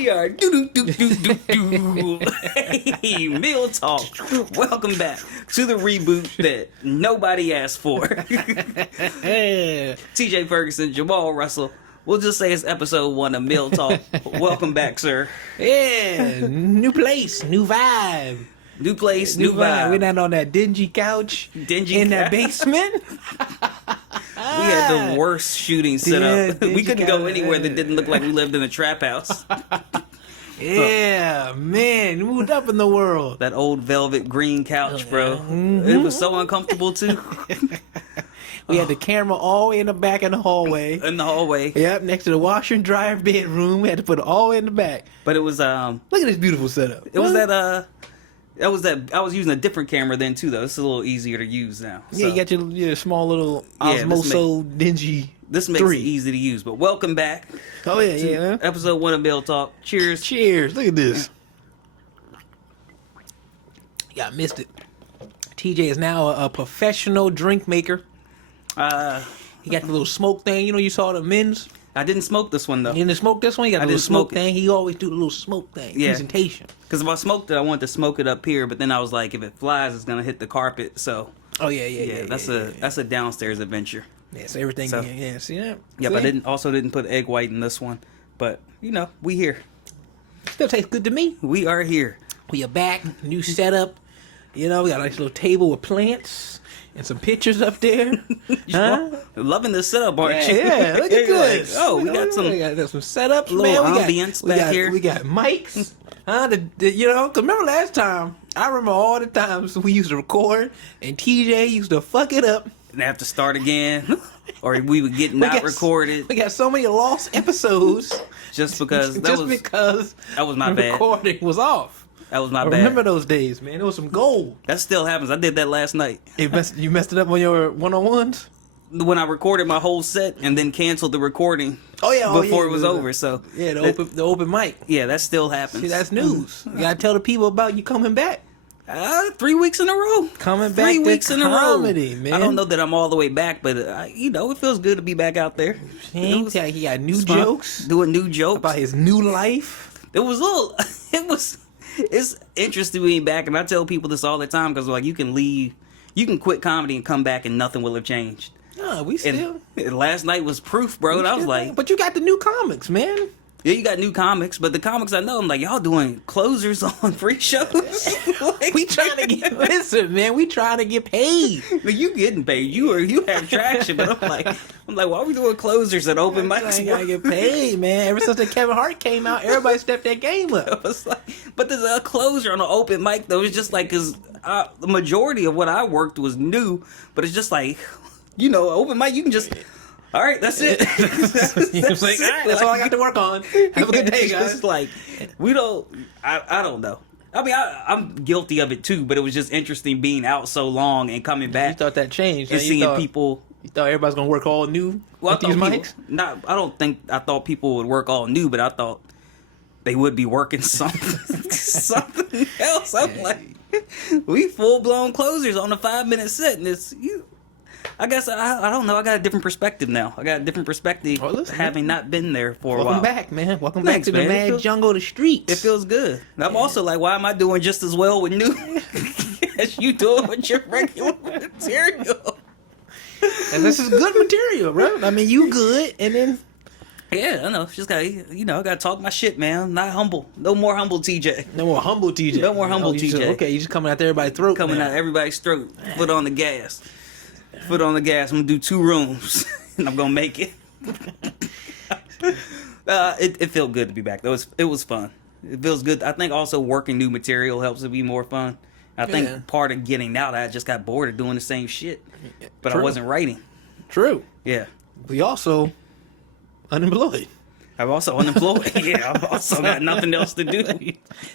We are Hey, Meal Talk. Welcome back to the reboot that nobody asked for. TJ Ferguson, Jamal Russell. We'll just say it's episode 1 of Meal Talk. Welcome back, sir. Yeah, new place, new vibe. New place, new vibe. We're not on that dingy couch that basement. We had the worst shooting setup. We couldn't go anywhere that didn't look like we lived in a trap house. Yeah, man, moved up in the world. That old velvet green couch, bro. Mm-hmm. It was so uncomfortable, too. We had the camera all the way in the back in the hallway. In the hallway. Yep, next to the washer and dryer bedroom. We had to put it all the way in the back. But it was, Look at this beautiful setup. It was that I was using a different camera then, too, though. It's a little easier to use now. So. Yeah, you got your small little Osmoso dingy. This makes it easy to use. But welcome back. Oh, yeah. Episode 1 of Meal Talk. Cheers. Cheers. Look at this. Yeah, I missed it. TJ is now a professional drink maker. He got the little smoke thing. You know, you saw the men's. I didn't smoke this one, though. You didn't smoke this one? You got the little smoke thing. He always do the little smoke thing. Yeah. Presentation. Because if I smoked it, I wanted to smoke it up here. But then I was like, if it flies, it's going to hit the carpet. So. Oh, yeah. That's a downstairs adventure. Yeah, so everything. So, see that? Yep, I didn't put egg white in this one. But, we here. Still tastes good to me. We are here. We are back. New setup. We got a nice little table with plants and some pictures up there. Loving this setup, aren't you? Yeah, look at this. Like, we got some setups, man. Ambience back here. We got mics. Cause remember last time? I remember all the times we used to record and TJ used to fuck it up. And have to start again. Or we would get not recorded. We got so many lost episodes. Just because that was my bad. Recording was off. That was my bad. Remember those days, man. It was some gold. That still happens. I did that last night. You messed it up on your one-on-ones? When I recorded my whole set and then canceled the recording before it was over. So yeah, the open mic. Yeah, that still happens. See, that's news. You gotta tell the people about you coming back. 3 weeks in a row. Coming back 3 weeks in a row. Man. I don't know that I'm all the way back, but it feels good to be back out there. He got new jokes. Doing new jokes. About his new life. It's interesting being back, and I tell people this all the time, because like you can quit comedy and come back and nothing will have changed. No, we still. And last night was proof, bro. And I was like, but you got the new comics, man. Yeah, you got new comics, but the comics I know, I'm like, y'all doing closers on free shows? We trying to get we trying to get paid. But you getting paid? You have traction, but I'm like, why are we doing closers at open mics? I gotta get paid, man. Ever since the Kevin Hart came out, everybody stepped their game up. But there's a closer on an open mic though. It's just like because the majority of what I worked was new, but it's just like, open mic you can just. All right, that's it. That's all I got to work on. Have a good day, guys. It's like we don't. I don't know. I mean, I'm guilty of it too, but it was just interesting being out so long and coming back. You thought that changed, and seeing people. You thought everybody's gonna work all new with these mics? I thought people would work all new, but I thought they would be working something else. I'm like, we full blown closers on a 5-minute set, and it's you. I guess I don't know. I got a different perspective now. Having not been there for a while. Welcome back, man. Welcome back to the mad jungle of the streets. It feels good. And I'm also like, why am I doing just as well with new as you doing with your regular material? And this is good material, bro. I mean, you good, and then. Yeah, I know. Just gotta, I gotta talk my shit, man. Not humble. No more humble TJ. No more humble TJ. No more humble TJ. Okay, you just coming out there everybody's throat. Out everybody's throat. Foot on the gas. Foot on the gas. I'm gonna do 2 rooms, and I'm gonna make it. It felt good to be back though. It was fun. It feels good. I think also working new material helps it be more fun. I think part of getting out, I just got bored of doing the same shit, but I wasn't writing. True. Yeah. We also unemployed. I'm also unemployed. Yeah, I've also got nothing else to do.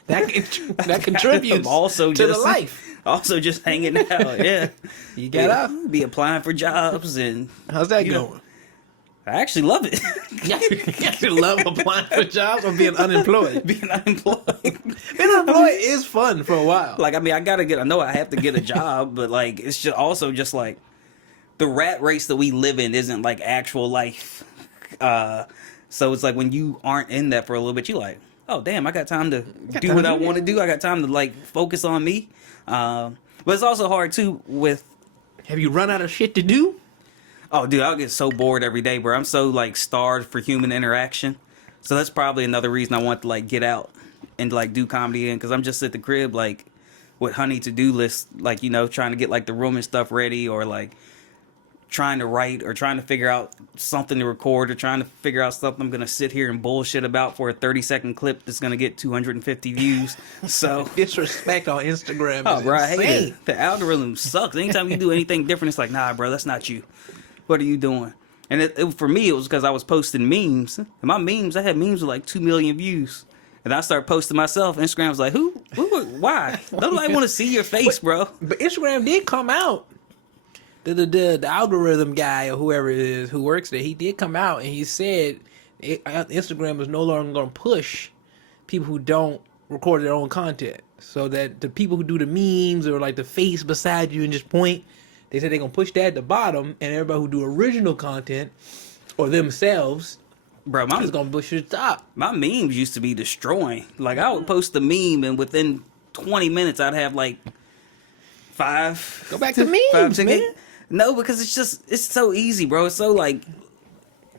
That contributes to the life. Also just hanging out, yeah. You got out? Be applying for jobs and... How's that going? I actually love it. You love applying for jobs or being unemployed? Being unemployed. Being unemployed is fun for a while. Like, I mean, I know I have to get a job, but like, it's just also just like, the rat race that we live in isn't like actual life. So it's like when you aren't in that for a little bit, you like, oh damn, I got time to do what I want to do. I got time to like focus on me. But it's also hard too with. Have you run out of shit to do? Oh, dude, I'll get so bored every day, bro. I'm so like starved for human interaction. So that's probably another reason I want to like get out and like do comedy in, because I'm just at the crib like with honey to-do lists, like, you know, trying to get like the room and stuff ready, or like trying to write, or trying to figure out something to record, or trying to figure out something I'm gonna sit here and bullshit about for a 30-second clip that's gonna get 250 views. So Disrespect on Instagram. oh, Is bro, I hate insane. it. The algorithm sucks. Anytime you do anything different, it's like, nah, bro, that's not you. What are you doing? And for me, it was because I was posting memes. And my memes, I had memes with like 2 million views. And I started posting myself. Instagram was like, who why? Nobody want to see your face, bro. But Instagram did come out. The algorithm guy or whoever it is who works there, he did come out and he said Instagram is no longer going to push people who don't record their own content. So that the people who do the memes or like the face beside you and just point, they said they're going to push that at the bottom, and everybody who do original content or themselves, Bro, is going to push it to the top. my memes used to be destroying. Like, I would post a meme, and within 20 minutes, I'd have like 5. Go back to memes, man. No, because it's so easy, bro. It's so like,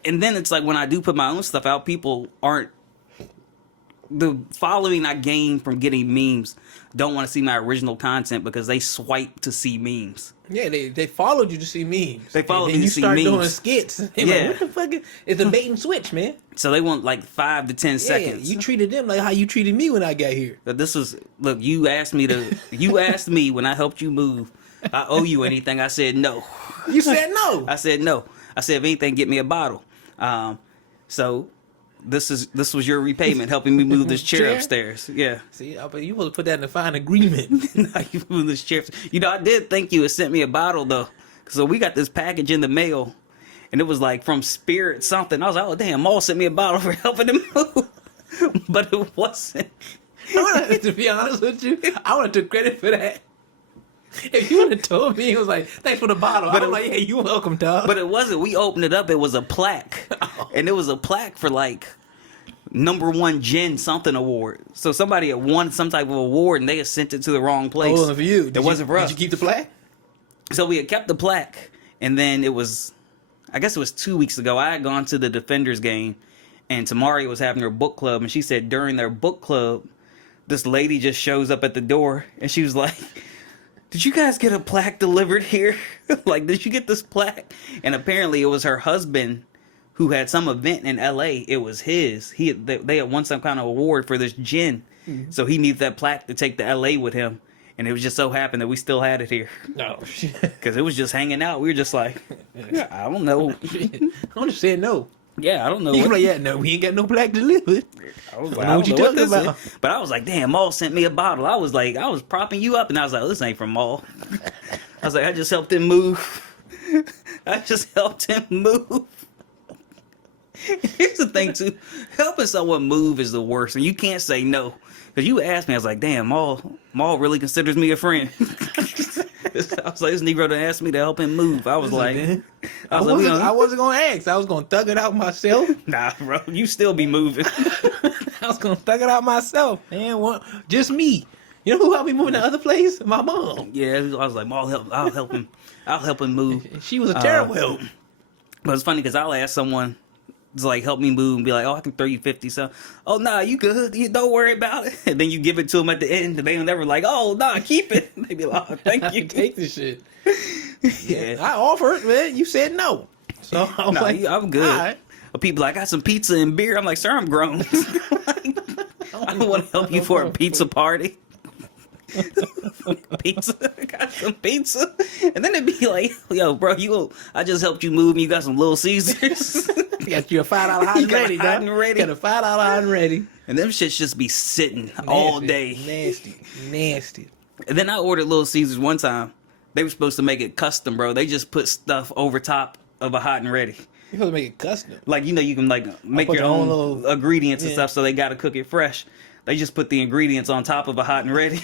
and then it's like when I do put my own stuff out, people aren't, the following I gain from getting memes don't want to see my original content because they swipe to see memes. Yeah, they followed you to see memes. They followed me to see start memes. doing skits. They Yeah. like, what the fuck? It's a bait and switch, man. So they want like 5 to 10 seconds. You treated them like how you treated me when I got here. But this was, look, you asked me when I helped you move, I owe you anything. I said no. You said no. I said no. I said, if anything, get me a bottle. So this was your repayment, helping me move this chair upstairs. Yeah. See, but you supposed to put that in a fine agreement. Now you move this chair. You know, I did think you had sent me a bottle though. So we got this package in the mail, and it was like from Spirit something. I was like, oh damn, Maul sent me a bottle for helping him move, but it wasn't. To be honest with you, I would have took credit for that. If you would have told me, it was like, thanks for the bottle. But I'm like, hey, you're welcome, dog. But it wasn't. We opened it up. It was a plaque, and it was a plaque for like #1 gin something award. So somebody had won some type of award, and they had sent it to the wrong place. Oh, for you. It wasn't for us. Did you keep the plaque? So we had kept the plaque, and then it was, I guess it was 2 weeks ago, I had gone to the Defenders game, and Tamari was having her book club, and she said during their book club, this lady just shows up at the door, and she was like, did you guys get a plaque delivered here? Like, did you get this plaque? And apparently it was her husband who had some event in LA. It was his. They had won some kind of award for this gin. Mm-hmm. So he needed that plaque to take to LA with him. And it was just so happened that we still had it here. No, shit. Because it was just hanging out. We were just like, I don't know. I'm just saying no. Yeah, I don't know. You like, yeah, no, we ain't got no plaque delivered. I don't know what you talking about. But I was like, damn, Maul sent me a bottle. I was propping you up, and I was like, oh, this ain't from Maul. I was like, I just helped him move. Here's the thing, too. Helping someone move is the worst, and you can't say no. Because you asked me, I was like, damn, Maul really considers me a friend. I was like, this Negro done asked me to help him move. I was like, I wasn't going to ask. I was going to thug it out myself. Nah, bro, you still be moving. I was going to thug it out myself, man. Just me. You know who helped me move to other place? My mom. Yeah, I was like, Maul, I'll help him. I'll help him move. She was a terrible help. But it's funny because I'll ask someone to like help me move and be like, oh, I can throw you 50. So, oh, nah, you good. You don't worry about it. And then you give it to them at the end, and they never like, oh, nah, keep it. They be like, oh, thank you. Take the shit. Yeah. I offered, man. You said no. So I'm like, I'm good. All right. But people like, I got some pizza and beer. I'm like, sir, I'm grown. I don't want to help you for a pizza party. Pizza, got some pizza, and then it'd be like, yo, bro, I just helped you move, and you got some Little Caesars. Got you a $5 hot and ready, hot and ready. Got a $5 hot and ready, and them shits just be sitting all day, nasty. And then I ordered Little Caesars one time. They were supposed to make it custom, bro. They just put stuff over top of a hot and ready. You supposed to make it custom, like you can like make your own little ingredients and stuff. So they got to cook it fresh. They just put the ingredients on top of a hot and ready.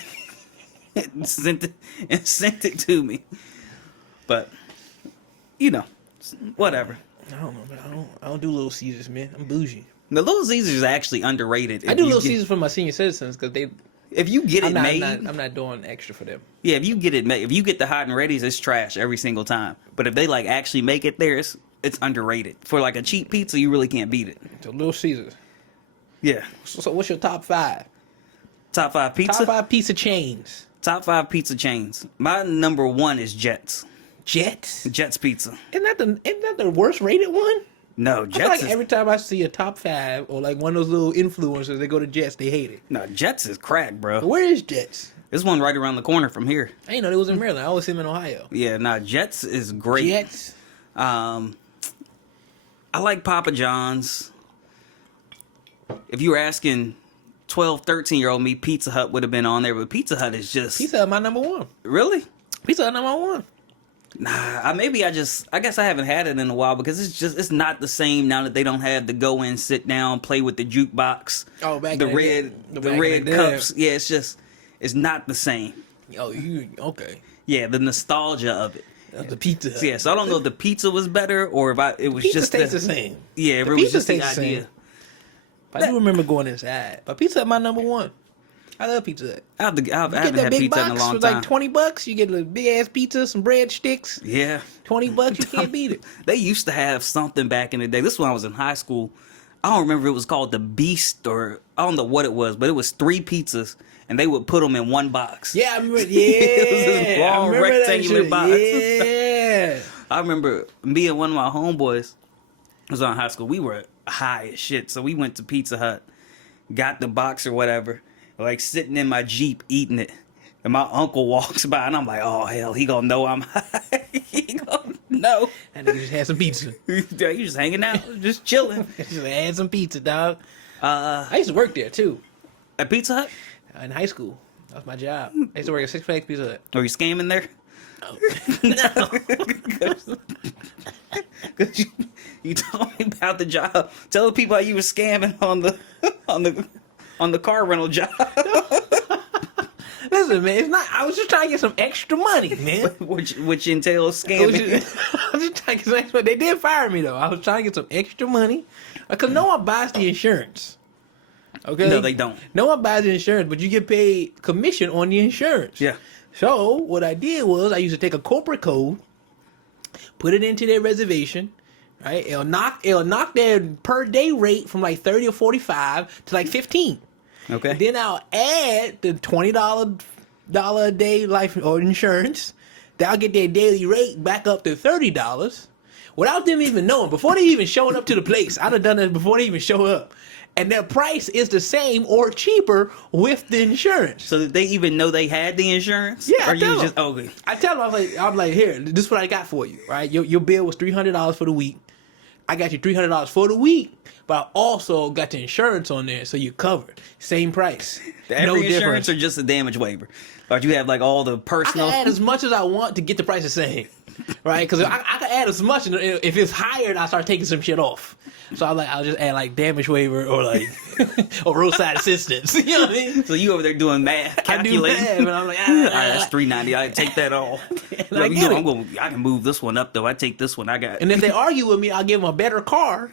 And sent it to me, but you know, whatever. I don't know, man. I don't do Little Caesars, man. I'm bougie. The Little Caesars is actually underrated. I do Little Caesars for my senior citizens because they. If you get it made, I'm not doing extra for them. yeah. If you get it made, if you get the hot and ready's, it's trash every single time. But if they like actually make it there, it's underrated. For like a cheap pizza, you really can't beat it. So Little Caesars. Yeah. So what's your top 5? Top 5 pizza. Top 5 pizza chains. Top 5 pizza chains. My number 1 is Jets. Jets. Jets Pizza. Isn't that the worst rated one? No, I Jets. feel like every time I see a top 5 or like one of those little influencers, they go to Jets, they hate it. No, Jets is crack, bro. But where is Jets? There's one right around the corner from here. I didn't know they was in Maryland. I always see them in Ohio. Yeah, nah, Jets is great. Jets. I like Papa John's. If you were asking 12, 13-year-old me, Pizza Hut would have been on there, but Pizza Hut is just... Pizza Hut my number 1. Really? Pizza Hut number 1. Nah, I guess I haven't had it in a while because it's not the same now that they don't have the go in, sit down, play with the jukebox. Oh, back the in red the cups. Yeah, it's not the same. Oh, you okay? Yeah, the nostalgia of it. The pizza. Hut. Yeah, so I don't know if the pizza was better or if it was Pizza just tastes the same. Yeah, it The was pizza just the tastes the idea. same. But I do remember going inside. But Pizza Hut my number 1. I love Pizza Hut. I haven't You get had that big pizza in a box long for time. like $20. You get a big ass pizza, some breadsticks. Yeah. $20. You can't beat it. They used to have something back in the day. This was when I was in high school. I don't remember if it was called the Beast or I don't know what it was, but it was 3 pizzas and they would put them in one box. Yeah, I remember. Yeah, It was this long I remember rectangular that box. shit. Yeah. I remember me and one of my homeboys was on high school. We were high as shit, so we went to Pizza Hut, got the box or whatever, like sitting in my Jeep eating it. And my uncle walks by, and I'm like, "Oh hell, he gonna know I'm high. He gonna know." And nigga just had some pizza. You just hanging out, just chilling. Just had some pizza, dog. Uh, I used to work there too at Pizza Hut? in high school. That was my job. I used to work at Six Flags Pizza Hut. Are you scamming there? No. Cause you told me about the job. Tell the people how you were scamming on the car rental job. Listen, man, it's not. I was just trying to get some extra money, man. which entails scamming. I was just trying to get some extra. They did fire me though. I was trying to get some extra money because no one buys the insurance. Okay. No, they don't. No one buys the insurance, but you get paid commission on the insurance. Yeah. So what I did was I used to take a corporate code, put it into their reservation, right? It'll knock their per day rate from like 30 or 45 to like 15. Okay. Then I'll add the $20 a day life or insurance. That'll get their daily rate back up to $30 without them even knowing. Before they even showing up to the place, I'd have done this before they even show up. And their price is the same or cheaper with the insurance. So did they even know they had the insurance? Yeah, Or I you tell just them. okay. I tell them, I'm like, here, this is what I got for you, right? Your bill was $300 for the week. I got you $300 for the week, but I also got the insurance on there, so you're covered. Same price. Every insurance or just a damage waiver? Or do you have like all the I personal? can add as much as I want to get the price the same, right? Because I can add as much, and if it's higher, I start taking some shit off. So I'll just add like damage waiver or like or roadside assistance. You know what I mean? So you over there doing math, I do calculating. math, and I'm like, All right, that's $390. I take that off. I get it. I can move this one up though. I take this one. I got. And if they argue with me, I'll give them a better car.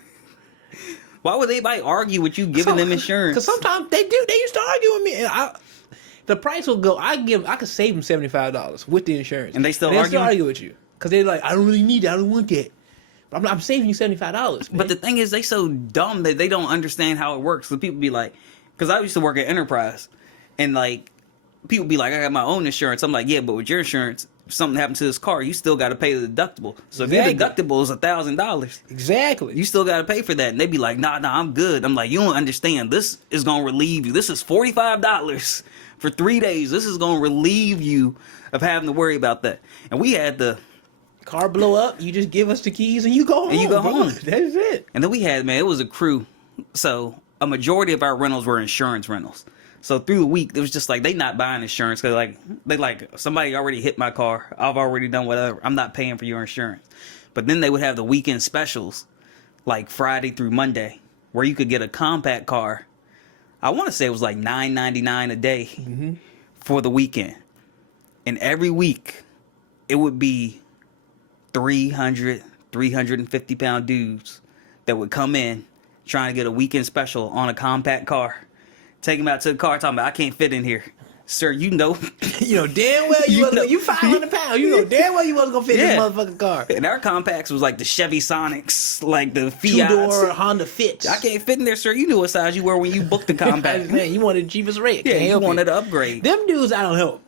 Why would anybody argue with you giving them insurance? Because sometimes they do. They used to argue with me. And the price will go. I could save them $75 with the insurance, And they still argue arguing? with you because they're like, I don't really need it. I don't want that. But I'm saving you $75. But the thing is, they so dumb that they don't understand how it works. So people be like, because I used to work at Enterprise, and like people be like, I got my own insurance. I'm like, yeah, but with your insurance, if something happened to this car, you still got to pay the deductible. So if your deductible is $1,000, Exactly. you still got to pay for that. And they be like, nah, I'm good. I'm like, you don't understand. This is gonna relieve you. This is $45 for 3 days. This is gonna relieve you of having to worry about that. And we had the. Car blow up, you just give us the keys and you go home. And you go bro. home. That's it. And then we had, man, it was a crew. So a majority of our rentals were insurance rentals. So through the week, it was just like they not buying insurance because they somebody already hit my car. I've already done whatever. I'm not paying for your insurance. But then they would have the weekend specials, like Friday through Monday, where you could get a compact car. I want to say it was like $9.99 a day for the weekend. And every week, it would be 350 pound dudes that would come in trying to get a weekend special on a compact car. Take him out to the car, talking about, I can't fit in here. Sir, you know. You know damn well you 500 pounds. You know damn well you wasn't gonna fit in this motherfucking car. And our compacts was like the Chevy Sonics, like the Fiat. 2-door Honda Fits. I can't fit in there, sir. You knew what size you were when you booked the compact. Man, you wanted the cheapest rate. Yeah, Can't you help wanted it. to upgrade. Them dudes I don't help.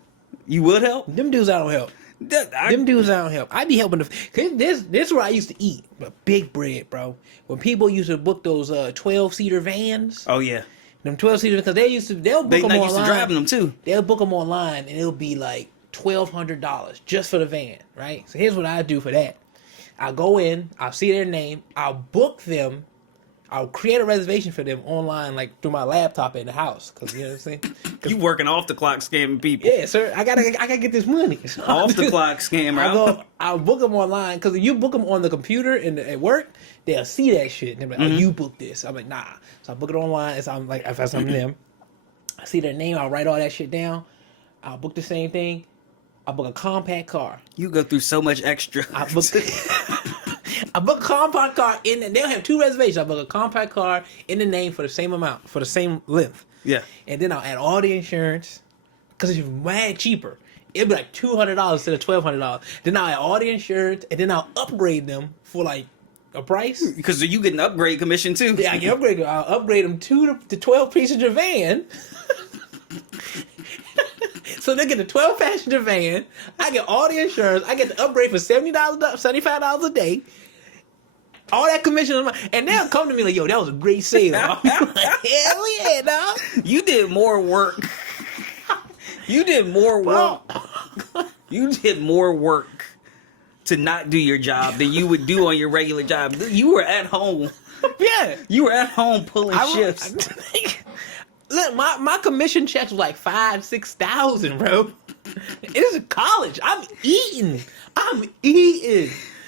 You would help? Them dudes I don't help. Them dudes I don't help. I be helping this is where I used to eat. But big bread, bro. When people used to book those 12-seater vans. Oh, yeah. Them 12-seater, because they'll book them online. They used to driving them, too. They'll book them online, and it'll be like $1,200 just for the van, right? So here's what I do for that. I'll go in, I'll see their name, I'll book them, I'll create a reservation for them online, like through my laptop in the house. Cause you know what I'm saying? You working off the clock scamming people. Yeah, sir. I gotta get this money. So Off the clock scammer. I'll book them online, because if you book them on the computer and at work, they'll see that shit. And they're like, oh, you booked this. I'm like, nah. So I book it online. If I'm them, I see their name. I'll write all that shit down. I'll book the same thing. I'll book a compact car. You go through so much extra. I book a compact car they'll have 2 reservations. I book a compact car in the name for the same amount, for the same length. Yeah. And then I'll add all the insurance, because it's mad cheaper. It'd be like $200 instead of $1,200. Then I'll add all the insurance, and then I'll upgrade them for like a price. Because you get an upgrade commission too. Yeah, I can upgrade them. I'll upgrade them to the 12-passenger van. So they get the 12-passenger van. I get all the insurance. I get the upgrade for $70, $75 a day. All that commission, and they'll come to me like, "Yo, that was a great sale." I'm like, hell yeah, dog. You did more work. You did more work. You did more work to not do your job than you would do on your regular job. You were at home. Yeah, you were at home pulling shifts. Look, my commission checks was like $5,000-$6,000, bro. It's college. I'm eating.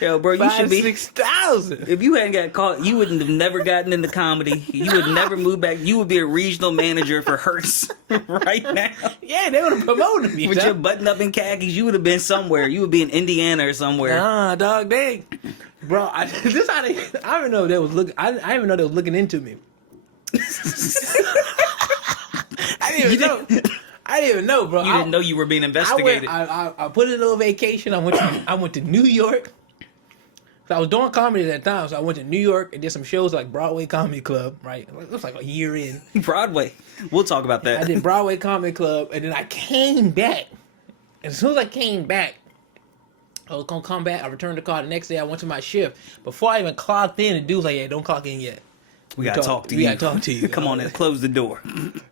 Yo, bro, you should be $6,000. If you hadn't got caught, you would have never gotten into comedy. You would never move back. You would be a regional manager for Hertz right now. Yeah, they would have promoted me. With your button up in khakis, you would have been somewhere. You would be in Indiana or somewhere. Nah, dog, dang. Bro, I didn't know they was looking. I didn't even know they was looking into me. I didn't even know, bro. You didn't know you were being investigated. I put in a little vacation. I went to New York. So I was doing comedy at that time, so I went to New York and did some shows like Broadway Comedy Club, right? It was like a year in. Broadway. We'll talk about that. I did Broadway Comedy Club, and then I came back. And as soon as I came back, I was going to come back. I returned the car the next day. I went to my shift. Before I even clocked in, the dude was like, "Yeah, don't clock in yet. We gotta talk to you. We gotta talk to you. Come on and close the door."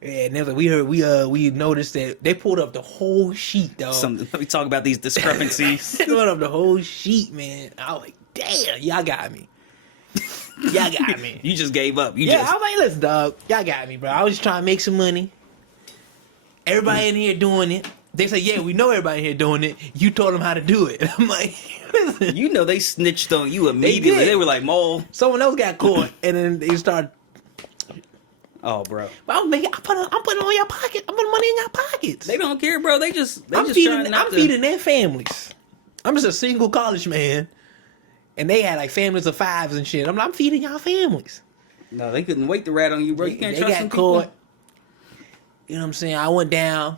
Yeah, and they was like, we noticed that they pulled up the whole sheet, dog. Let me talk about these discrepancies. They pulled up the whole sheet, man. I was like, damn, y'all got me. Y'all got me. You just gave up. I was like, listen, dog, y'all got me, bro. I was just trying to make some money. Everybody in here doing it. They say, yeah, we know everybody in here doing it. You told them how to do it. I'm like, listen. You know they snitched on you immediately. They were like, "Mole." Someone else got caught, and then they started. Oh, bro. But I'm putting it on your pocket. I'm putting money in your pockets. They don't care, bro. I'm feeding their families. I'm just a single college man, and they had like families of 5s and shit. I'm feeding y'all families. No, they couldn't wait to rat on you, bro. You can't trust them caught. people. You know what I'm saying? I went down.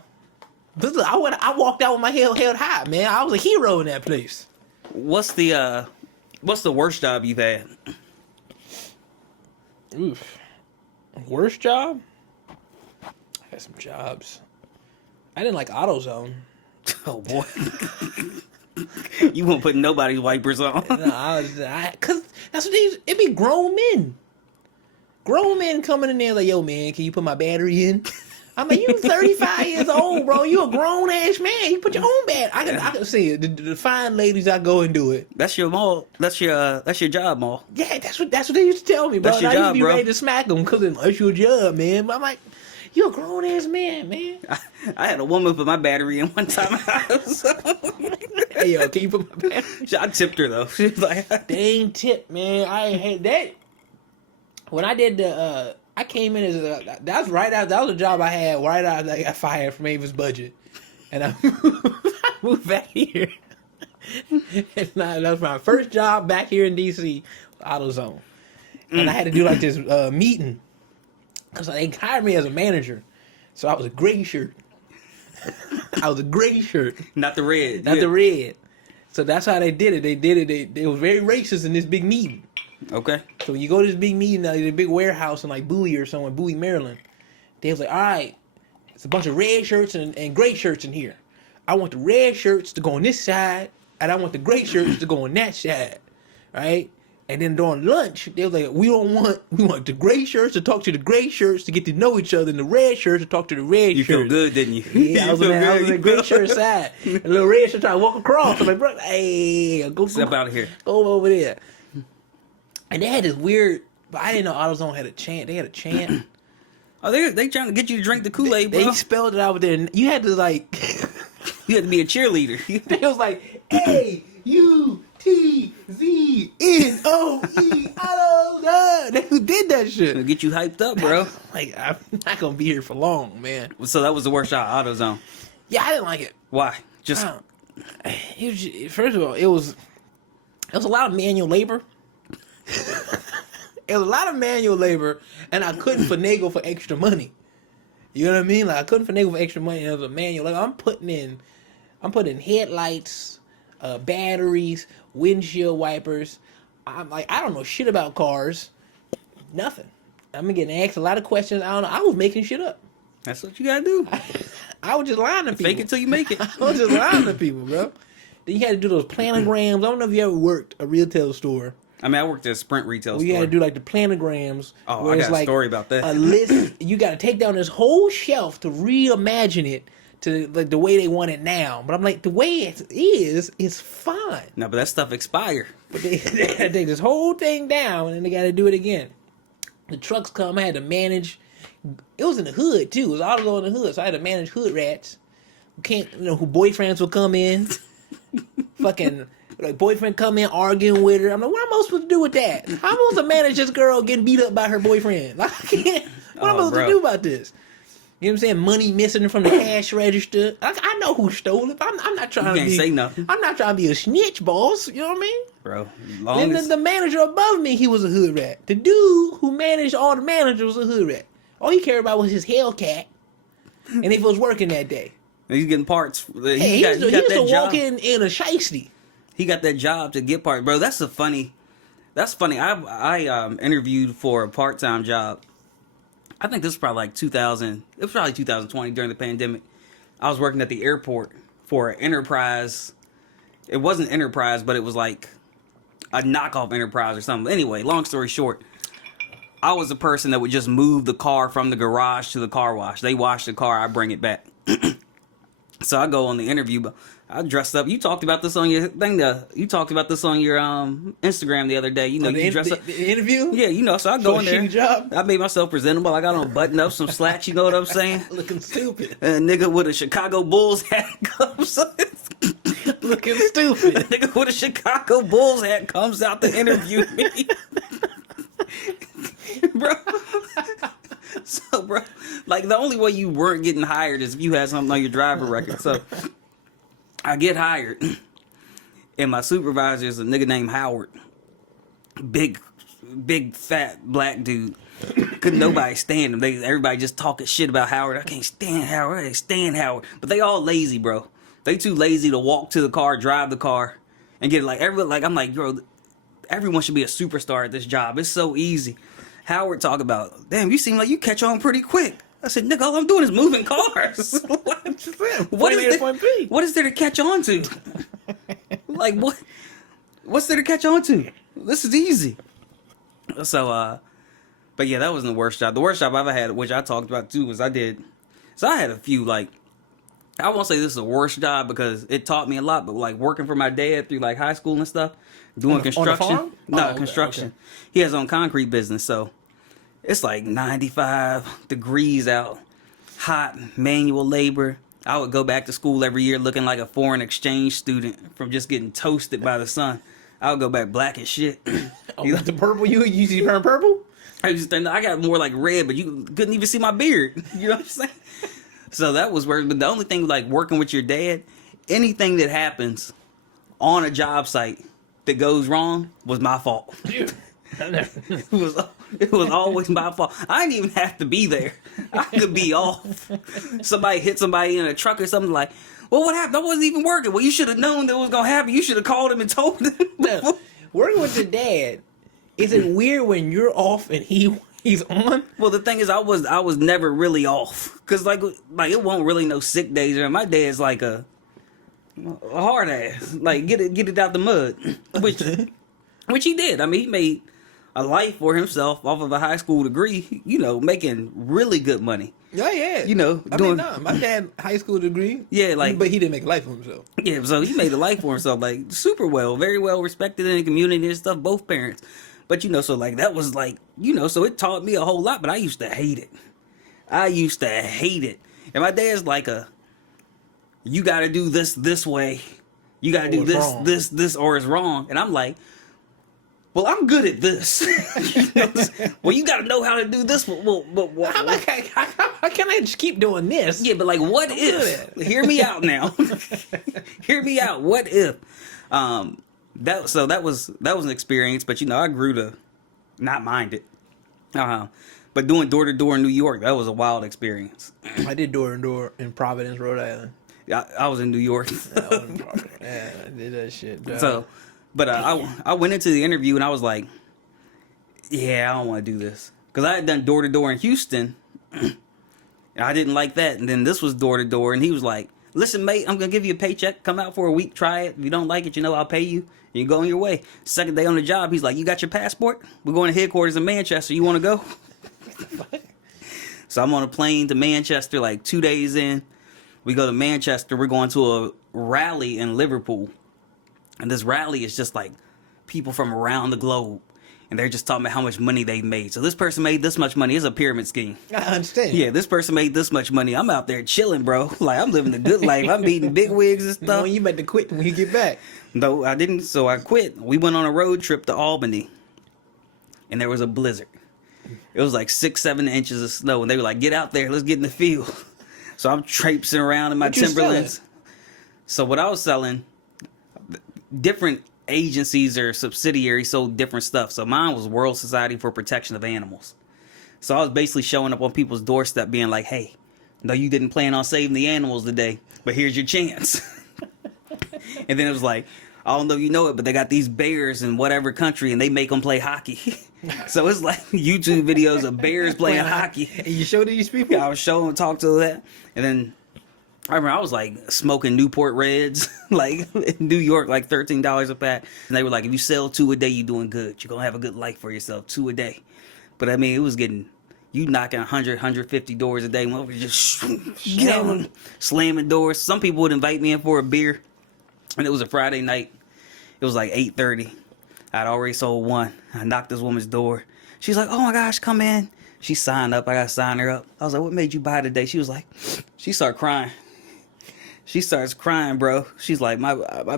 I walked out with my head held high, man. I was a hero in that place. What's the worst job you've had? Oof. Worst job? I had some jobs. I didn't like AutoZone. Oh boy. You won't put nobody's wipers on. No, cause that's what it be grown men. Grown men coming in there like, "Yo, man, can you put my battery in?" I'm like, you 35 years old, bro. You a grown ass man. You put your own battery. I can see it. The fine ladies, I go and do it. That's your mall. That's your job, mall. Yeah, that's what they used to tell me, bro. That's your I job, used to be bro. ready to smack them because that's your job, man. But I'm like, you a grown ass man, man. I had a woman put my battery in one time. Hey, yo, can you put my battery? I tipped her though. She was like, "They ain't tip, man. I ain't had that." When I did I came in as that was a job I had right after I got fired from Avis Budget, and I moved back here. And that was my first job back here in DC, AutoZone. and I had to do like this meeting because they hired me as a manager, so I was a gray shirt. I was a gray shirt, not the red, not the red. So that's how they did it. They was very racist in this big meeting. Okay. So when you go to this big meeting, a big warehouse in like Bowie or somewhere, Bowie, Maryland, they was like, all right, it's a bunch of red shirts and gray shirts in here. I want the red shirts to go on this side, and I want the gray shirts to go on that side, right? And then during lunch, they was like, we want the gray shirts to talk to the gray shirts to get to know each other, and the red shirts to talk to the red shirts. You feel good, didn't you? Yeah, I was on the gray shirt side. And the little red shirt trying to walk across. I'm like, bro, hey, go step out of here. Go over there. And they had this weird, but I didn't know AutoZone had a chant. They had a chant. Oh, they trying to get you to drink the Kool-Aid, bro. They spelled it out there. You had to like, you had to be a cheerleader. They was like AUTZNOE. AutoZone. They who did that shit. To get you hyped up, bro. Like, I'm not gonna be here for long, man. So that was the worst shot, AutoZone. Yeah, I didn't like it. Why? Just first of all, it was a lot of manual labor. It was a lot of manual labor, and I couldn't finagle for extra money. You know what I mean? Like I couldn't finagle for extra money. It was a manual. Like I'm putting in headlights, batteries, windshield wipers. I'm like, I don't know shit about cars. Nothing. I'm getting asked a lot of questions. I don't know. I was making shit up. That's what you gotta do. I was just lying to people. Fake it till you make it. I was just lying to people, bro. Then you had to do those planograms. I don't know if you ever worked a retail store. I mean, I worked at a Sprint retail store. You had to do like the planograms. Oh, I got a story about that. A list. You got to take down this whole shelf to reimagine it to like the way they want it now. But I'm like, the way it is fine. No, but that stuff expired. But they had to take this whole thing down, and then they got to do it again. The trucks come. I had to manage. It was in the hood too. It was all in the hood, so I had to manage hood rats. Who boyfriends would come in, fucking. Like boyfriend come in arguing with her. I'm like, what am I supposed to do with that? How am I supposed to manage this girl getting beat up by her boyfriend? Like, I can't. What am I supposed to do about this? You know what I'm saying? Money missing from the cash register. I know who stole it. I'm not trying to say nothing. I'm not trying to be a snitch, boss. You know what I mean? Bro, Then the manager above me, he was a hood rat. The dude who managed all the managers was a hood rat. All he cared about was his Hellcat, and if it was working that day. He's getting parts. He used to walk in a shiesty. He got that job to get parts, bro. That's funny. I interviewed for a part-time job. I think this was probably like 2000. It was probably 2020 during the pandemic. I was working at the airport for an Enterprise. It wasn't Enterprise, but it was like a knockoff Enterprise or something. Anyway, long story short, I was the person that would just move the car from the garage to the car wash. They wash the car, I bring it back. So I go on the interview, but I dressed up. You talked about this on your thing. You talked about this on your Instagram the other day. You know, you dress up. The interview? Yeah, you know. So I go in there. Job? I made myself presentable. I got on button up, some slacks. You know what I'm saying? Looking stupid. And a nigga with a Chicago Bulls hat comes. Looking stupid. A nigga with a Chicago Bulls hat comes out to interview me, bro. So, bro, like the only way you weren't getting hired is if you had something on your driver record. So I get hired, and my supervisor is a nigga named Howard. Big, fat black dude. Couldn't nobody stand him. Everybody just talking shit about Howard. I can't stand Howard. I can't stand Howard. But they all lazy, bro. They too lazy to walk to the car, drive the car, and get it. I'm like, bro, everyone should be a superstar at this job. It's so easy. Howard talk about, damn, you seem like you catch on pretty quick. I said, nigga, all I'm doing is moving cars. What is there to catch on to? Like, what's there to catch on to? This is easy. So, but yeah, that wasn't the worst job. The worst job I've ever had, which I talked about too, was I had a few, like, I won't say this is the worst job because it taught me a lot, but like working for my dad through like high school and stuff, doing construction. On the farm? No, construction. Okay. He has his own concrete business, so it's like 95 degrees out, hot, manual labor. I would go back to school every year looking like a foreign exchange student from just getting toasted by the sun. I would go back black as shit. The purple? You usually burn purple? I got more like red, but you couldn't even see my beard. You know what I'm saying? So that was where, but the only thing like working with your dad, anything that happens on a job site that goes wrong was my fault. It was always my fault. I didn't even have to be there. I could be off. Somebody hit somebody in a truck or something like, well, what happened? I wasn't even working. Well, you should have known that was gonna happen. You should have called him and told him. No, working with your dad, is it weird when you're off and he's on? Well, the thing is, I was never really off because like it won't really no sick days. Or my dad's like a hard ass, like get it out the mud, which he did. I mean, he made a life for himself off of a high school degree. You know, making really good money. Oh yeah, You know, my dad high school degree. Yeah, like, but he didn't make a life for himself. Yeah, so he made a life for himself, like super well, very well respected in the community and stuff. Both parents, but you know, so like that was like so it taught me a whole lot. But I used to hate it. And my dad's like you got to do this way. You got to do this, or it's wrong. And I'm like, well, I'm good at this. Well, you got to know how to do this. Well, how can I just keep doing this? Yeah, but like, what if? Hear me out now. Hear me out. What if? That was an experience, but I grew to not mind it. But doing door to door in New York, that was a wild experience. I did door to door in Providence, Rhode Island. I was in New York. Yeah, I did that shit. Dog. So, but I went into the interview and I was like, yeah, I don't want to do this because I had done door to door in Houston. And I didn't like that, and then this was door to door, and he was like, listen, mate, I'm gonna give you a paycheck. Come out for a week, try it. If you don't like it, I'll pay you. You go on your way. Second day on the job, he's like, you got your passport? We're going to headquarters in Manchester. You want to go? So I'm on a plane to Manchester like 2 days in. We go to Manchester. We're going to a rally in Liverpool. And this rally is just like people from around the globe. And they're just talking about how much money they made. So this person made this much money. It's a pyramid scheme. I understand. Yeah, this person made this much money. I'm out there chilling, bro. Like, I'm living the good life. I'm eating big wigs and stuff. No, you meant to quit when you get back. No, I didn't. So I quit. We went on a road trip to Albany. And there was a blizzard. It was like 6-7 inches of snow. And they were like, get out there. Let's get in the field. So I'm traipsing around in my Timberlands. So what I was selling, different agencies or subsidiaries sold different stuff. So mine was World Society for Protection of Animals. So I was basically showing up on people's doorstep being like, hey, no, you didn't plan on saving the animals today, but here's your chance. And then it was like, I don't know if you know it, but they got these bears in whatever country and they make them play hockey. So it's like YouTube videos of bears playing hockey. And you showed these people? Yeah, I was showing them, talk to that. And then I remember I was like smoking Newport Reds, like in New York, like $13 a pack. And they were like, if you sell 2 a day, you're doing good. You're going to have a good life for yourself, 2 a day. But I mean, it was getting, you knocking 100, 150 doors a day. When we just slamming doors. Some people would invite me in for a beer. And it was a Friday night. It was like 8:30. I'd already sold one. I knocked this woman's door. She's like, oh my gosh, come in. She signed up. I got to sign her up. I was like, what made you buy today? She was like, she started crying. She starts crying, bro. She's like, my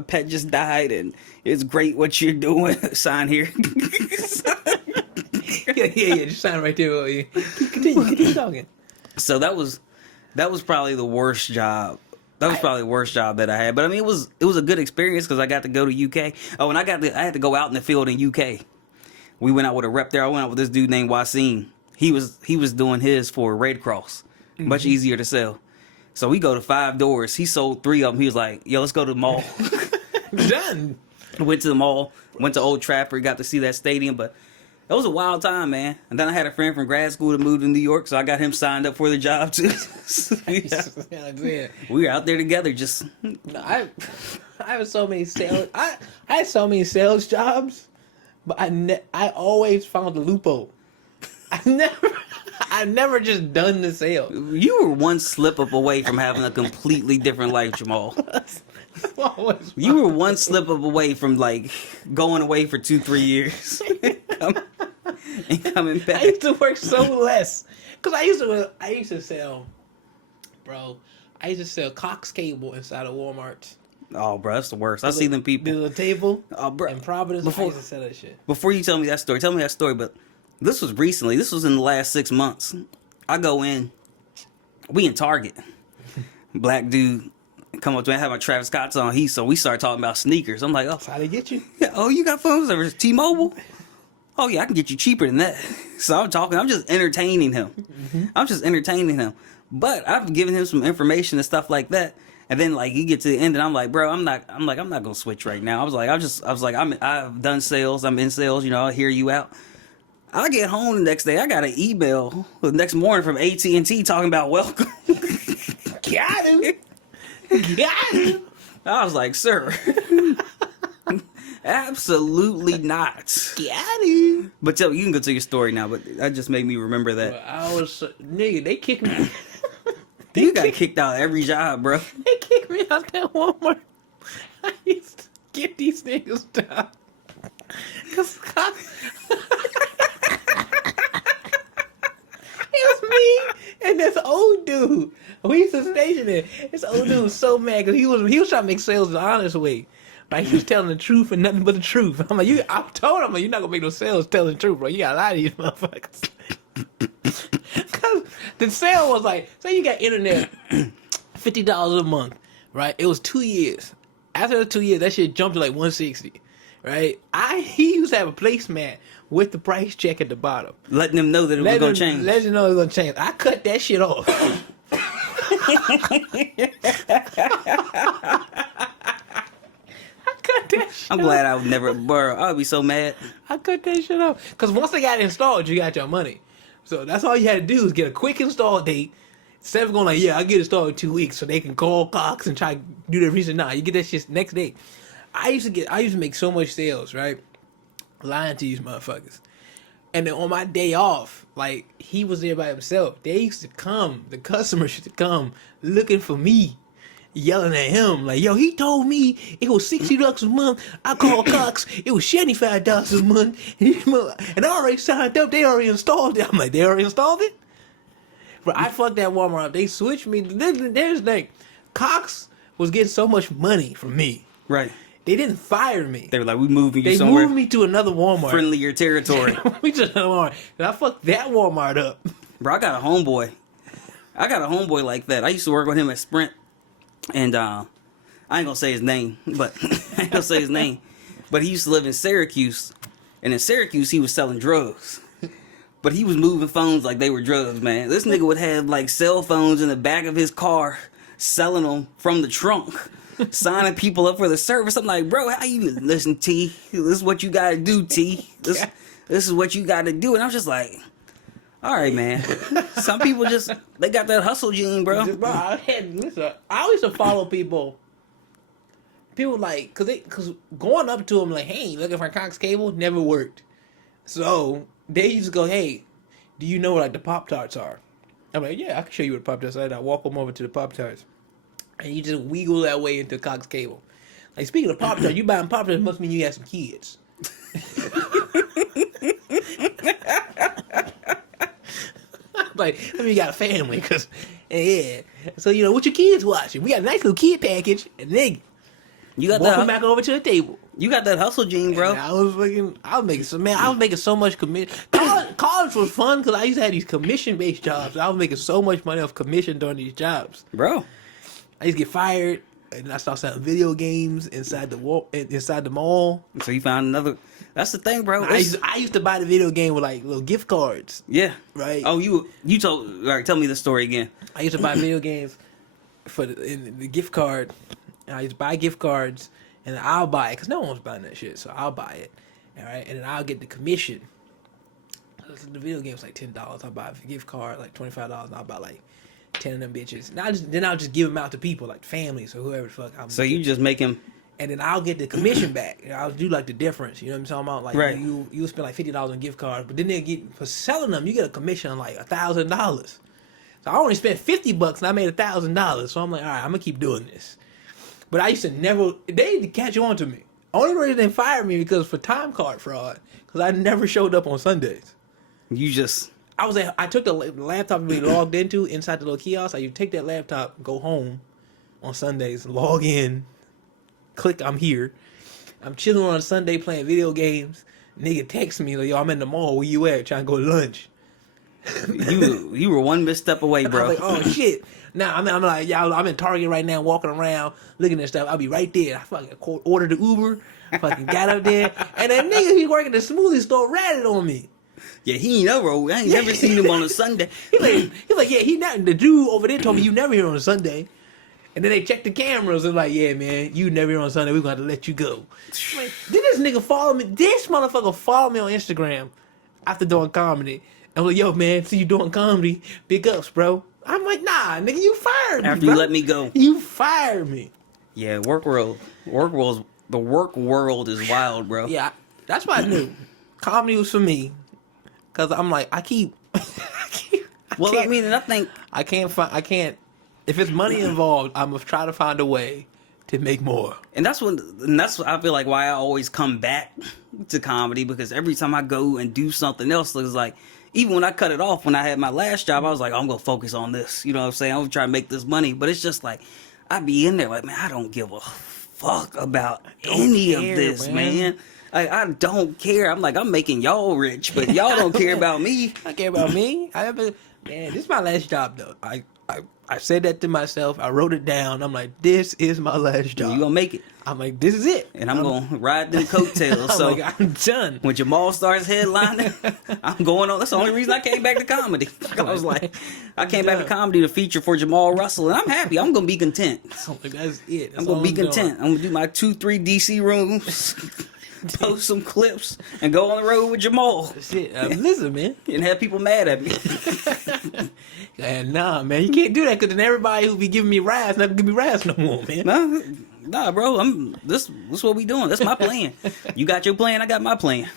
pet just died, and it's great what you're doing. Sign here. yeah. Just sign right there. Continue talking. So that was probably the worst job. That was probably the worst job that I had. But I mean, it was a good experience because I got to go to UK. Oh, and I had to go out in the field in UK. We went out with a rep there. I went out with this dude named Wasim. He was doing his for Red Cross. Much easier to sell. So we go to 5 doors. He sold 3 of them. He was like, yo, let's go to the mall. Done. Went to the mall. Went to Old Trafford. Got to see that stadium. But it was a wild time, man. And then I had a friend from grad school that moved to New York. So I got him signed up for the job, too. We were out there together just... I have so many sales... I had so many sales jobs. But I always found the loophole. I never just done the sale. You were one slip up away from having a completely different life, Jamal. You were one slip up away from like going away for 2-3 years and coming back. I used to work so less because I used to sell, bro. I used to sell Cox cable inside of Walmart. Oh, bro, that's the worst. I see them people. The table. Oh, bro. In Providence, I used to sell that shit. Before you tell me that story, but this was recently. This was in the last 6 months. I go in. We in Target. Black dude come up to me. I have my Travis Scott's on. So we start talking about sneakers. I'm like, oh. That's how they get you. Yeah, oh, you got phones? There was T-Mobile? oh yeah, I can get you cheaper than that. So I'm just entertaining him. I'm just entertaining him. But I've given him some information and stuff like that. And then like he gets to the end and I'm like, bro, I'm not gonna switch right now. I've done sales, I'm in sales, I'll hear you out. I get home the next day, I got an email the next morning from AT&T talking about welcome. Got him. Got him. I was like, sir, absolutely not. Got him. But you can go to your story now, but that just made me remember that. Well, nigga, they kicked me. You got kicked out of every job, bro. They kicked me out that Walmart. I used to get these niggas down. Cause it was me and this old dude. We used to station there. This old dude was so mad because he was trying to make sales the honest way. Like he was telling the truth and nothing but the truth. I'm like, I told him, like, you're not gonna make no sales telling the truth, bro. You gotta lie to these motherfuckers. Cause the sale was like, say you got internet, $50 a month, right? It was 2 years. After the 2 years, that shit jumped to like $160, right? He used to have a placemat with the price check at the bottom, letting them know that it was gonna change. Letting them know it was gonna change. I cut that shit off. I'm glad I would never, bro. I would be so mad. I cut that shit off. Because once they got installed, you got your money. So that's all you had to do is get a quick install date. Instead of going like, yeah, I'll get it installed in 2 weeks so they can call Cox and try to do their reason. Nah, you get that shit next day. I used to make so much sales, right? Lying to these motherfuckers. And then on my day off, like, he was there by himself. They used to come, the customers used to come looking for me, yelling at him, like, yo, he told me it was $60 a month. I called Cox, it was $75 a month. And I already signed up, they already installed it. I'm like, they already installed it? But I fucked that Walmart up. They switched me. There's the thing. Cox was getting so much money from me. Right. They didn't fire me. They were like, we moving you They somewhere. moved me to another Walmart. Friendlier territory. We just another Walmart. And I fucked that Walmart up. Bro, I got a homeboy like that. I used to work with him at Sprint. And I ain't gonna say his name, but But he used to live in Syracuse. And in Syracuse, he was selling drugs. But he was moving phones like they were drugs, man. This nigga would have like cell phones in the back of his car, selling them from the trunk. Signing people up for the service. I'm like, bro, how you listen, T? This is what you gotta do, T. This is what you gotta do. And I'm just like, all right, man. Some people they got that hustle gene, bro. Bro, I used to follow people. People like, cause going up to them like, hey, looking for Cox cable never worked. So they used to go, hey, do you know what like the Pop-Tarts are? I'm like, yeah, I can show you what Pop-Tarts are. And I walk them over to the Pop-Tarts. And you just wiggle that way into Cox cable. Like, speaking of Pop-Tarts, you buying Pop-Tarts must mean you got some kids. Like, I mean, you got a family, cause yeah. So what your kids watching? We got a nice little kid package, and then you got walk them back over to the table. You got that hustle gene, bro. And I was making so much commission. College was fun because I used to have these commission-based jobs. I was making so much money off commission during these jobs, bro. I used to get fired, and I started selling video games inside the mall. So you found another. That's the thing, bro. I used to buy the video game with like little gift cards. Yeah. Right. Oh, you told. All right, tell me the story again. I used to buy video games in the gift card. And I used to buy gift cards, and I'll buy it because no one was buying that shit. So I'll buy it, all right, and then I'll get the commission. The video game's like $10. I'll buy a gift card like $25. I'll buy like 10 of them bitches. And I'll just give them out to people, like families or whoever the fuck. So you just make them. And then I'll get the commission back. I'll do like the difference. You know what I'm talking about? Like right. you spend like $50 on gift cards, but then for selling them, you get a commission on like $1,000. So I only spent $50 and I made $1,000. So I'm like, all right, I'm gonna keep doing this. But I used to never. They had to catch on to me. Only reason they fired me because for time card fraud. Because I never showed up on Sundays. I took the laptop we logged into inside the little kiosk. I take that laptop, go home on Sundays, log in, click I'm here. I'm chilling on a Sunday playing video games. Nigga text me like, yo, I'm in the mall. Where you at? Trying to go to lunch. you were one misstep away, bro. I was like, oh shit. Now I'm like, y'all, I'm in Target right now, walking around, looking at stuff. I'll be right there. I fucking order the Uber. Fucking got up there, and that nigga he working the smoothie store ratted on me. Yeah, he ain't never. I ain't never seen him on a Sunday. He like, yeah, he not. The dude over there told me you never here on a Sunday. And then they check the cameras and like, yeah, man, you never here on Sunday. We're going to have to let you go. Like, did this nigga follow me? This motherfucker followed me on Instagram after doing comedy. And I'm like, yo, man, see you doing comedy. Big ups, bro. I'm like, nah, nigga, you fired me, After bro. you let me go. You fired me. Yeah, the work world is wild, bro. Yeah, that's why I knew. Comedy was for me. Because I'm like, I can't. And I think... I can't. If it's money involved, I'm gonna try to find a way to make more. And that's what I feel like why I always come back to comedy, because every time I go and do something else, it's like, even when I cut it off when I had my last job, I was like, I'm gonna focus on this. You know what I'm saying? I'm gonna try to make this money. But it's just like, I be in there like, man, I don't give a fuck about any of this, man. I don't care. I'm like, I'm making y'all rich, but y'all don't care about me. I care about me. Man, this is my last job though. I said that to myself. I wrote it down. I'm like, this is my last job. You gonna make it. I'm like, this is it. And I'm gonna ride them coattails. So like, I'm done. When Jamal starts headlining, I'm going on. That's the only reason I came back to comedy. I was like, I came back to comedy to feature for Jamal Russell, and I'm happy. I'm gonna be content. I'm like, that's it. I'm gonna be content. I'm gonna do my 2-3 DC rooms. Post some clips and go on the road with Jamal. That's it. Listen, man. And have people mad at me. And nah, man, you can't do that because then everybody who be giving me rides not gonna give me rides no more, man. Nah, bro. This what we doing. That's my plan. You got your plan. I got my plan.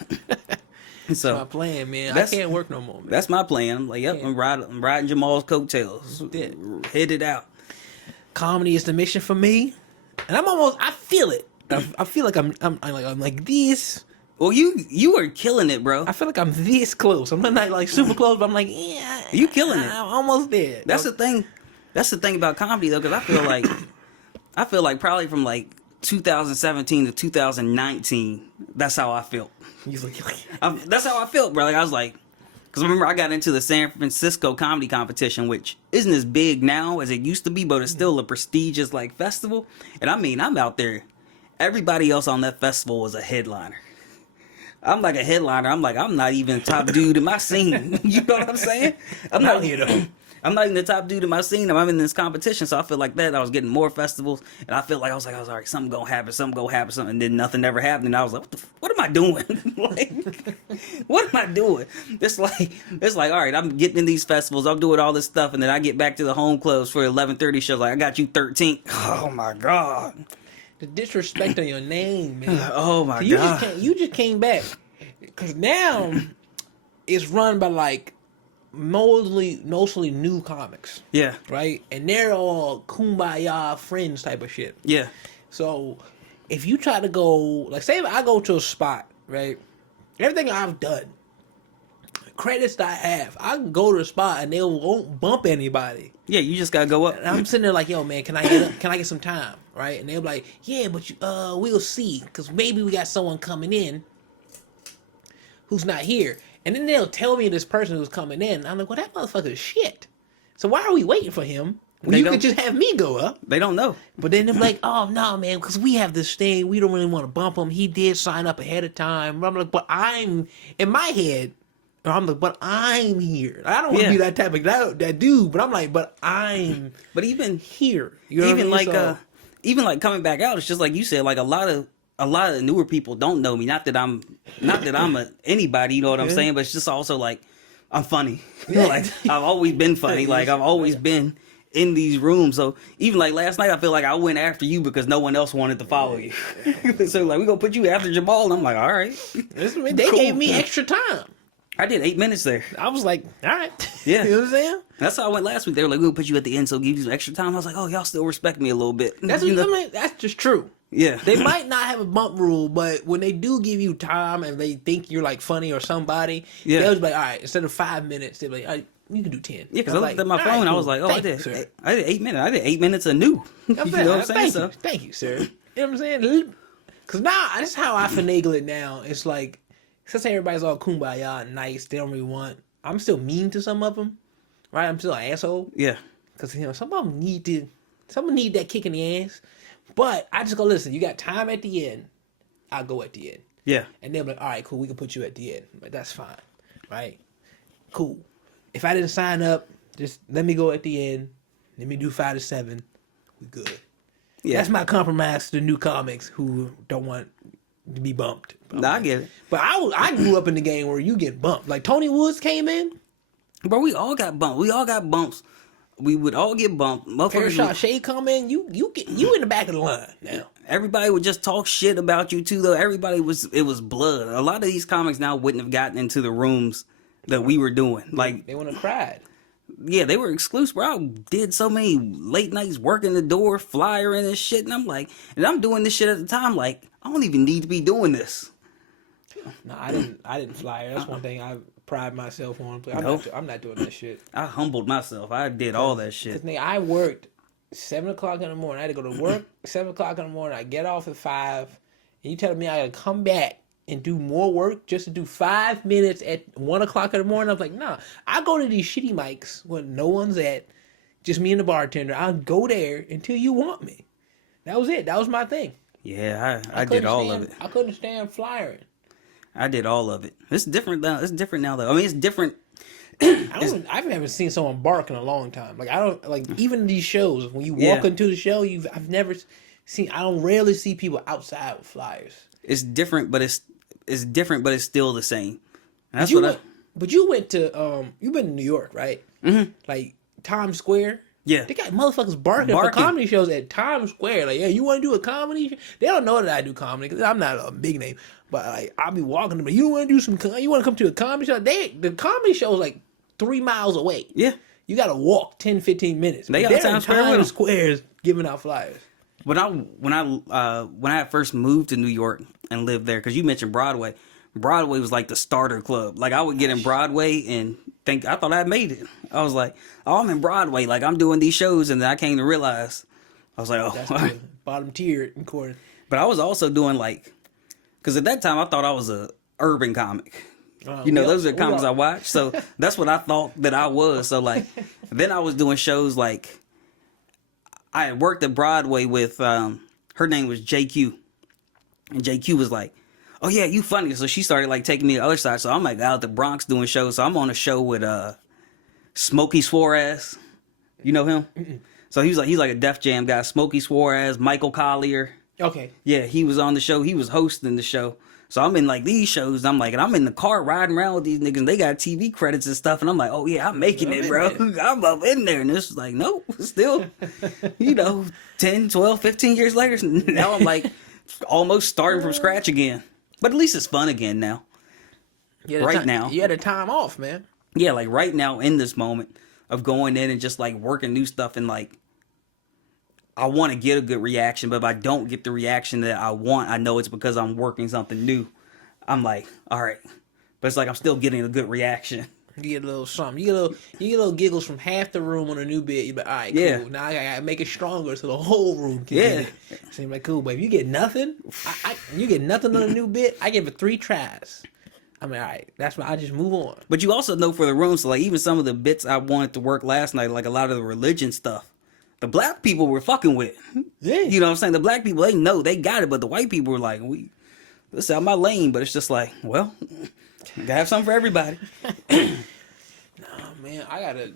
So my plan, man. I can't work no more, man. That's my plan. I'm like, yep. I'm riding Jamal's coattails. Headed out. Comedy is the mission for me, and I feel it. I feel like I'm like this. Well, you are killing it, bro. I feel like I'm this close. I'm not like super close, but I'm like, yeah, you killing it. I'm almost there. That's the thing. That's the thing about comedy, though, because I feel like probably from like 2017 to 2019, that's how I felt. That's how I felt, bro. Like I was like, because remember I got into the San Francisco comedy competition, which isn't as big now as it used to be, but it's still a prestigious like festival. And I mean, I'm out there. Everybody else on that festival was a headliner. I'm like a headliner. I'm not even the top dude in my scene. You know what I'm saying? I'm not here though. I'm not even the top dude in my scene. I'm in this competition, so I feel like that. I was getting more festivals, and I feel like I was all right, something gonna happen, and then nothing ever happened. And I was like, what am I doing? Like, what am I doing? It's like, all right, I'm getting in these festivals, I'm doing all this stuff, and then I get back to the home clubs for 11:30 shows. Like, I got you 13. Oh my god. The disrespect on your name, man. Oh my god. You just came back. Because now it's run by like mostly new comics. Yeah. Right? And they're all kumbaya friends type of shit. Yeah. So if you try to go, like say if I go to a spot, right? Everything I've done, credits that I have, I can go to a spot and they won't bump anybody. Yeah, you just gotta go up. And I'm sitting there like, yo, man, can I get some time, right? And they'll be like, yeah, but we'll see, because maybe we got someone coming in who's not here. And then they'll tell me this person who's coming in. I'm like, well, that motherfucker's shit. So why are we waiting for him? Well, you could just have me go up. They don't know. But then they're like, oh, no, man, because we have this thing. We don't really want to bump him. He did sign up ahead of time. I'm like, but I'm, in my head, I'm like, but I'm here. I don't want to be that type of that dude, but I'm like, but I'm even here. You know even what I mean? like even like coming back out, it's just like you said, like a lot of the newer people don't know me. Not that I'm anybody, you know what I'm saying, but it's just also like I'm funny. Like I've always been funny. Like I've always been in these rooms. So even like last night, I feel like I went after you because no one else wanted to follow you. So like, we gonna put you after Jamal, and I'm like, all right. They gave me extra time. I did 8 minutes there. I was like, all right. Yeah. You know what I'm saying? That's how I went last week. They were like, we'll put you at the end, so give you some extra time. I was like, oh, y'all still respect me a little bit. That's what, I mean, that's just true. Yeah. They might not have a bump rule, but when they do give you time and they think you're like funny or somebody, they'll be like, all right, instead of 5 minutes, they'll be like, all right, you can do 10. Yeah, because I looked at my phone, I was like, oh, I did 8 minutes. I did 8 minutes of new. You know what I'm saying? Thank you, sir. You know what I'm saying? Because now, that's how I finagle it now. It's like, since everybody's all kumbaya and nice, they don't really want, I'm still mean to some of them, right? I'm still an asshole. Yeah. Because, some of them need that kick in the ass. But I just go, listen, you got time at the end. I'll go at the end. Yeah. And they'll be like, all right, cool, we can put you at the end. But that's fine. Right? Cool. If I didn't sign up, just let me go at the end. Let me do 5 to 7. We good. Yeah. That's my compromise to new comics who don't want to be bumped. Nah, I get it. But I grew up in the game where you get bumped. Like Tony Woods came in. Bro, we all got bumped. We all got bumps. We would all get bumped. Parashot Shea come in. You in the back of the line now. Everybody would just talk shit about you too, though. It was blood. A lot of these comics now wouldn't have gotten into the rooms that we were doing. Like they wouldn't have cried. Yeah, they were exclusive, bro. I did so many late nights working the door, flyering and shit, and I'm like, and I'm doing this shit at the time. Like, I don't even need to be doing this. No, I didn't flyer. That's one thing I pride myself on. I'm not doing that shit. I humbled myself. I did all that shit. Nigga, I worked 7 o'clock in the morning. I had to go to work 7 o'clock in the morning. I get off at 5. And you telling me I gotta come back and do more work just to do 5 minutes at 1 o'clock in the morning? I was like, nah. I go to these shitty mics when no one's at, just me and the bartender. I'll go there until you want me. That was it. That was my thing. Yeah, I did all of it. I couldn't stand flyering. I did all of it. It's different now. It's different now, though. I mean, it's different. I haven't seen someone bark in a long time. Like I don't like even these shows when you walk into the show. I've never seen. I don't rarely see people outside with flyers. It's different, but it's different, but it's still the same. And that's but you went to you've been to New York, right? Mm-hmm. Like Times Square. Yeah, they got motherfuckers barking for comedy shows at Times Square. Like, yeah, you want to do a comedy show? They don't know that I do comedy because I'm not a big name. But like, I'll be walking to them. You want to do some? You want to come to a comedy show? The comedy show is like 3 miles away. Yeah, you got to walk 10, 15 minutes. They got Times Squares giving out flyers. When I first moved to New York and lived there, because you mentioned Broadway. Broadway was like the starter club. Like I would get in Broadway and I thought I made it. I was like, oh, I'm in Broadway. Like I'm doing these shows, and then I came to realize, I was like, oh, that's the bottom tier in court. But I was also doing like, because at that time I thought I was a urban comic. Those are the comics I watched. So that's what I thought that I was. So like, then I was doing shows like, I had worked at Broadway with, her name was JQ. And JQ was like, oh yeah, you funny. So she started like taking me to the other side. So I'm like out at the Bronx doing shows. So I'm on a show with Smokey Suarez. You know him? Mm-mm. So he's like a Def Jam guy. Smokey Suarez, Michael Collier. Okay. Yeah, he was on the show. He was hosting the show. So I'm in like these shows. I'm in the car riding around with these niggas. And they got TV credits and stuff. And I'm like, oh yeah, I'm making it, bro. I'm up in there. And it's like, nope, still, 10, 12, 15 years later. Now I'm like almost starting from scratch again. But at least it's fun again now. Now. You had a time off, man. Yeah, like right now in this moment of going in and just like working new stuff and like, I want to get a good reaction, but if I don't get the reaction that I want, I know it's because I'm working something new. I'm like, all right. But it's like I'm still getting a good reaction. You get a little something. You get little giggles from half the room on a new bit. You're like, all right, cool. Yeah. Now I gotta make it stronger so the whole room can get it. Seems like cool. But if you get nothing, you get nothing on a new bit, I give it 3 tries. I mean, all right, that's why I just move on. But you also know for the room, so like even some of the bits I wanted to work last night, like a lot of the religion stuff, the black people were fucking with it. Yeah. You know what I'm saying? The black people, they know, they got it, but the white people were like, this is out my lane, but it's just like, well, gotta have something for everybody. Man, I gotta.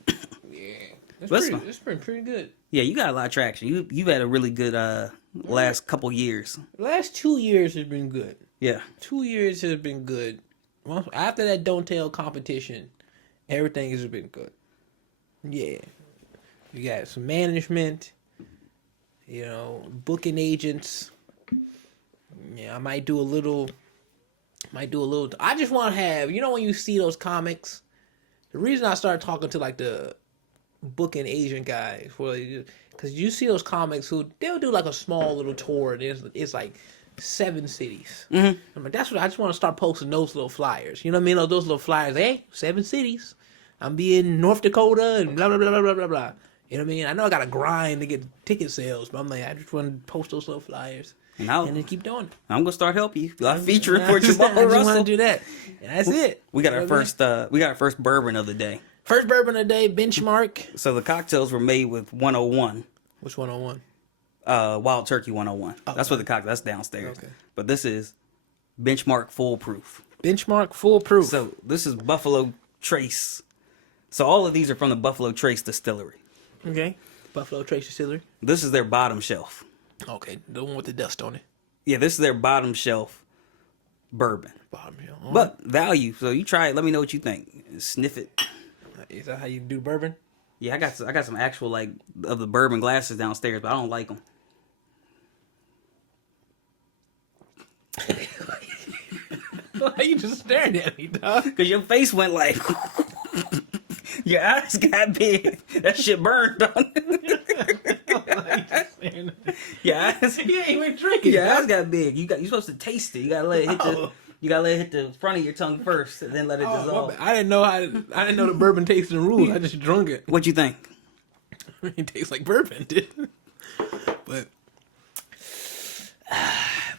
Yeah, it's been pretty good. Yeah, you got a lot of traction. You've had a really good last couple years. The last 2 years has been good. Yeah, 2 years has been good. After that Don't Tell competition, everything has been good. Yeah, you got some management. Booking agents. Yeah, I might do a little. I just want to have. When you see those comics. The reason I started talking to like the booking agent guys, because you see those comics who they'll do like a small little tour. And it's like 7 cities. Mm-hmm. I'm like, that's what I just want to start posting those little flyers. You know what I mean? Those little flyers. Hey, 7 cities. I'm being North Dakota and blah blah blah blah blah blah. You know what I mean? I know I got to grind to get ticket sales, but I'm like, I just want to post those little flyers. And then keep doing it. I'm gonna start helping you. I'm featuring for Jamal Russell. I just want to do that. And that's it. We got our first. We got our first bourbon of the day. First bourbon of the day, benchmark. So the cocktails were made with 101. Which 101? Wild Turkey 101. Oh, that's what the cocktail. That's downstairs. Okay. But this is Benchmark Foolproof. Benchmark Foolproof. So this is Buffalo Trace. So all of these are from the Buffalo Trace Distillery. Okay. Buffalo Trace Distillery. This is their bottom shelf. Okay, the one with the dust on it. Yeah, this is their bottom shelf bourbon. Bottom shelf. All But value. So you try it. Let me know what you think. Sniff it. right. Is that how you do bourbon? Yeah, I got some actual like of the bourbon glasses downstairs, but I don't like them. Why you just staring at me, dog? Cause your face went like, your eyes got big. That shit burned on it. Your eyes, You ain't even drinking. your eyes got big. You supposed to taste it. You gotta let it hit the. You gotta let it hit the front of your tongue first, and then let it dissolve. I didn't know the bourbon tasting rules. I just drunk it. What you think? It tastes like bourbon, dude. But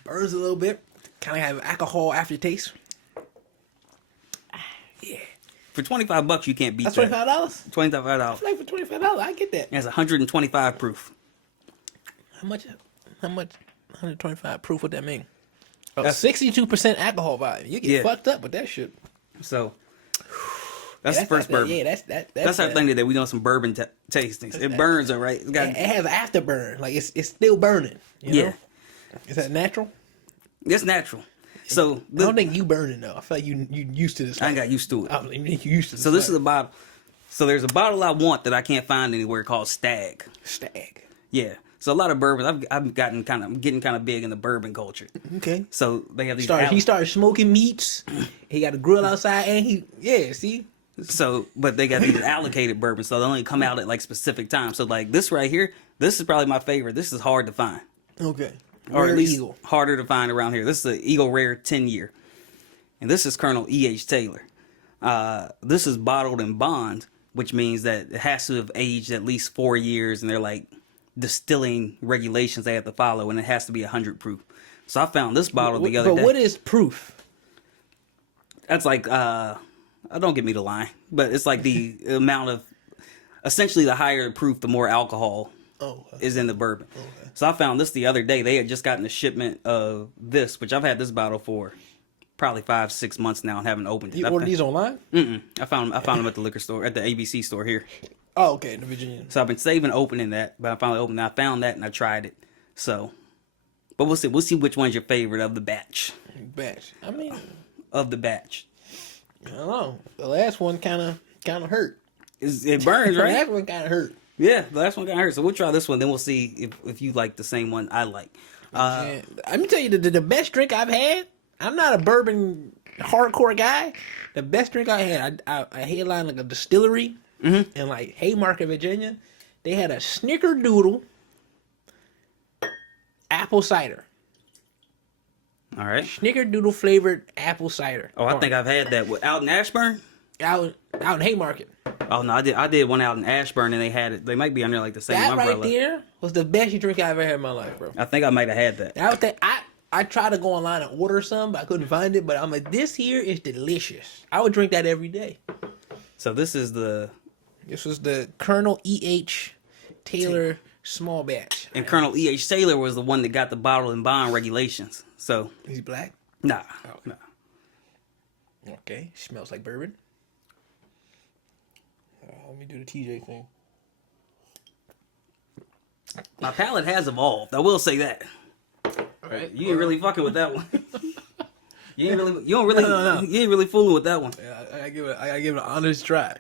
burns a little bit. Kind of have alcohol aftertaste. Yeah. For $25, you can't beat That's that. $25. $25. Like for $25, I get that. It's 125 proof. How much? 125 proof? What that mean? Oh, 62% alcohol volume. You get fucked up with that shit. So that's the first bourbon. Yeah, that's our thing today. We doing some bourbon tastings. It burns, all right. It has afterburn. Like it's still burning. You know? Is that natural? It's natural. So I don't think you burning though. I feel like you used to this. I ain't got used to it. I don't think you used to this. So this is a bottle. So there's a bottle I want that I can't find anywhere called Stag. Stag. Yeah. So a lot of bourbons. I'm getting kind of big in the bourbon culture. Okay. So they have these. He started smoking meats. He got a grill outside, and see. So, but they got these allocated bourbons, so they only come out at like specific times. So like this right here, this is probably my favorite. This is hard to find. Okay. Or at least Eagle. harder to find around here. This is the Eagle Rare 10-year. And this is Colonel E.H. Taylor. This is bottled in bond, which means that it has to have aged at least 4 years, and they're like distilling regulations they have to follow, and it has to be 100 proof. So I found this bottle the other day. But what is proof? That's like, don't get me the line, but it's like the amount of, essentially the higher the proof, the more alcohol is in the bourbon. Okay. So I found this the other day. They had just gotten a shipment of this, which I've had this bottle for probably 5-6 months now and haven't opened it. You ordered these online? I found them at the liquor store, at the ABC store here. Oh, okay, in the Virginia. So I've been saving opening that, but I finally opened it. I found that and I tried it. So, but we'll see. We'll see which one's your favorite of the batch. I mean, of the batch. I don't know. The last one kind of hurt. It burns, right? The last one kind of hurt. Yeah, the last one got hurt. So we'll try this one. Then we'll see if you like the same one I like. Let me tell you, the best drink I've had, I'm not a bourbon hardcore guy. The best drink I had, I headlined like a distillery in like Haymarket, Virginia. They had a snickerdoodle apple cider. All right. Snickerdoodle flavored apple cider. Oh, I think I've had that. Out in Ashburn? Out in Haymarket. Oh no, I did one out in Ashburn, and they had it. They might be under like the same umbrella. That right there was the best drink I ever had in my life, bro. I think I might have had that. I tried to go online and order some, but I couldn't find it. But I'm like, this here is delicious. I would drink that every day. So this was the Colonel E.H. Taylor small batch. And Colonel E.H. Taylor was the one that got the bottle and bond regulations. So he's black? Nah. Okay, smells like bourbon. Let me do the TJ thing. My palate has evolved. I will say that. All right, you ain't really fucking with that one. You ain't really fooling with that one. Yeah, I gotta give it an honest try.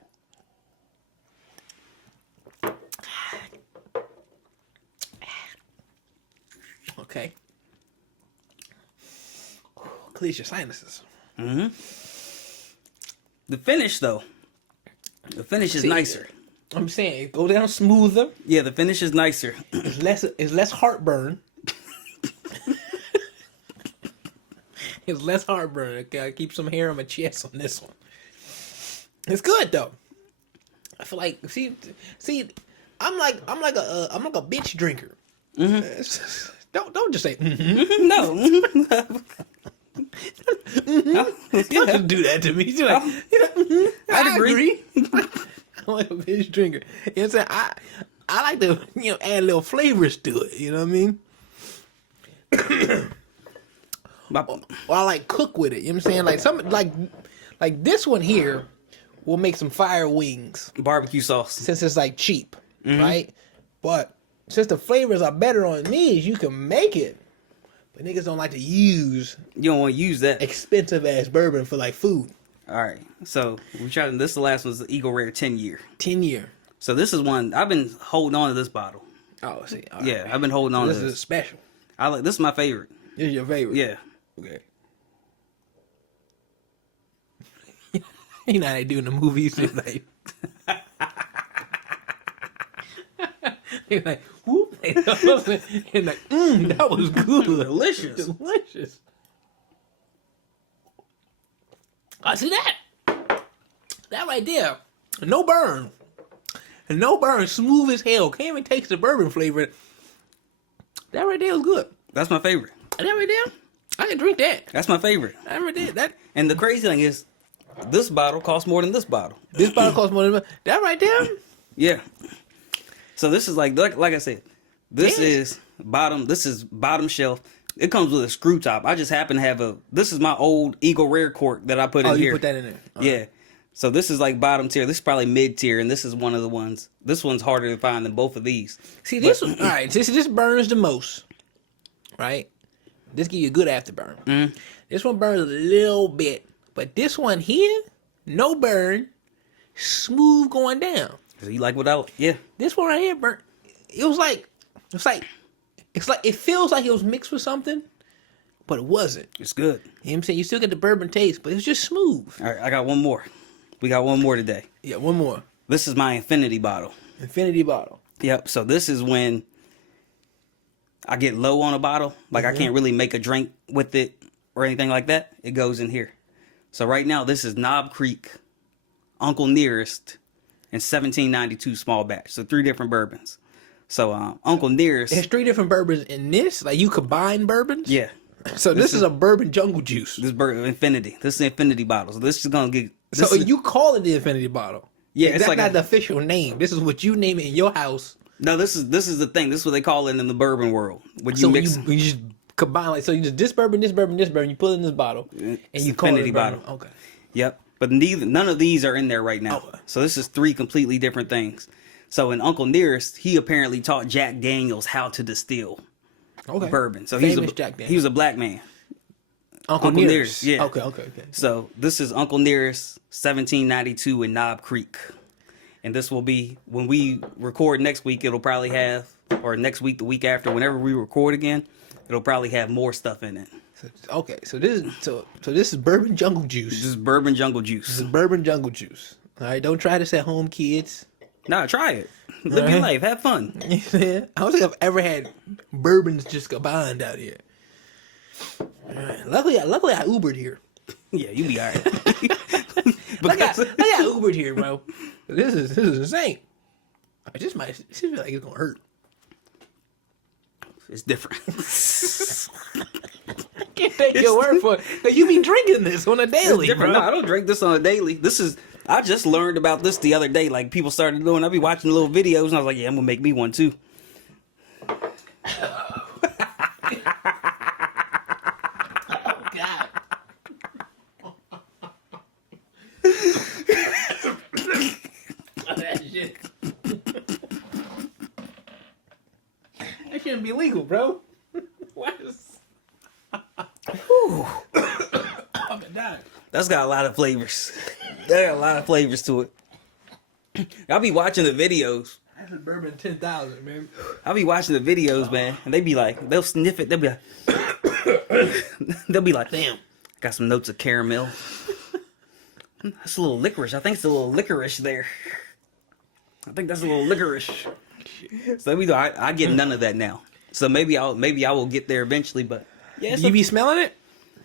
Okay. Clears your sinuses. Mm-hmm. The finish, though. The finish is nicer. I'm saying, go down smoother. Yeah, the finish is nicer. It's less heartburn. It's less heartburn. Okay, I keep some hair on my chest on this one. It's good though. I feel like see, I'm like a bitch drinker. Mm-hmm. Don't just say no. You don't have to do that to me. Like, I agree. I'm like a bitch drinker. You know what I'm saying? I like to add little flavors to it. You know what I mean? or I like cook with it. You know what I'm saying? Like some like this one here will make some fire wings Barbecue sauce. since it's like cheap, right? But since the flavors are better on these, you can make it. But niggas don't like to use You don't want to use that. expensive ass bourbon for like food. All right. So we tried. This is the last one's the Eagle Rare 10-year. 10-year. So this is one I've been holding on to this bottle. Oh, see. All Yeah, right. I've been holding on This to is this. special. I like this is my favorite. This is your favorite. Yeah. Okay. You know how they do in the movies, just like, you're like, whoop, and like, that was good, Delicious. delicious. I see that right there, no burn, smooth as hell. Can't even taste the bourbon flavor. That right there was good. That's my favorite. That right there, I can drink that. That's my favorite. That right there, that. And the crazy thing is, this bottle costs more than this bottle. This bottle costs more than that right there. Yeah. So this is like I said, this Yeah. is bottom shelf. It comes with a screw top. I just happen to have this is my old Eagle Rare cork that I put in Oh, here. you put that in there. All Yeah. right. So this is like bottom tier. This is probably mid tier, and this is one of the ones. This one's harder to find than both of these. See this one. All right. This burns the most. Right. This give you a good afterburn. Mm-hmm. This one burns a little bit, but this one here, no burn, smooth going down. So you like what I yeah. This one right here burnt. It feels like it was mixed with something, but it wasn't. It's good. You know what I'm saying? You still get the bourbon taste, but it's just smooth. All right, I got one more. We got one more today. Yeah, one more. This is my infinity bottle. Infinity bottle. Yep. So this is when I get low on a bottle, like I can't really make a drink with it or anything like that. It goes in here. So right now, this is Knob Creek, Uncle Nearest, and 1792 small batch. So 3 different bourbons. So Uncle Nearest, There's 3 different bourbons in this. Like you combine bourbons. yeah. So this is a bourbon jungle juice. This bourbon Infinity. This is Infinity bottle. So this is gonna get. So This is, you call it the Infinity bottle. Yeah, it's that's like not a- the official name. This is what you name it in your house. no. This is the thing. This is what they call it in the bourbon world. When you So mix you just combine like so you just this bourbon, this bourbon, this bourbon. You put it in this bottle, and It's you call it Infinity a bourbon. bottle. Okay. Yep. But none of these are in there right now. Okay. So this is 3 completely different things. So in Uncle Nearest, he apparently taught Jack Daniels how to distill Okay. bourbon. So Famous Jack Daniels. he was a black man. Uncle Uncle Nearest. Nearest, yeah. Okay. So this is Uncle Nearest 1792 in Knob Creek. And this will be when we record next week, it'll probably have or next week, the week after, whenever we record again, it'll probably have more stuff in it. So this is bourbon jungle juice. This is bourbon jungle This juice. is bourbon jungle juice. All right, don't try this at home, kids. Nah, try it. Live your life. Have fun. I don't think I've ever had bourbons just combined out here. All right. Luckily I Ubered here. Yeah, you be all right. I got Ubered here, bro. This is insane. This feel like it's gonna hurt. It's different. I can't take your word for it. 'Cause you be drinking this on a daily, It's different. bro. No, I don't drink this on a daily. I just learned about this the other day. Like people started doing. I be watching little videos, and I was like, "Yeah, I'm gonna make me one too." Oh God. That shit. That shouldn't be legal, bro. What is? I'm dying. That's got a lot of flavors. There got a lot of flavors to it. I'll be watching the videos. That's a bourbon 10,000, man. I'll be watching the videos, man, and they be like, they'll sniff it. They'll be like, damn, got some notes of caramel. That's a little licorice. I think it's a little licorice there. I think that's a little licorice. So we do. I get none of that now. So maybe I will get there eventually. But yeah, You be smelling it?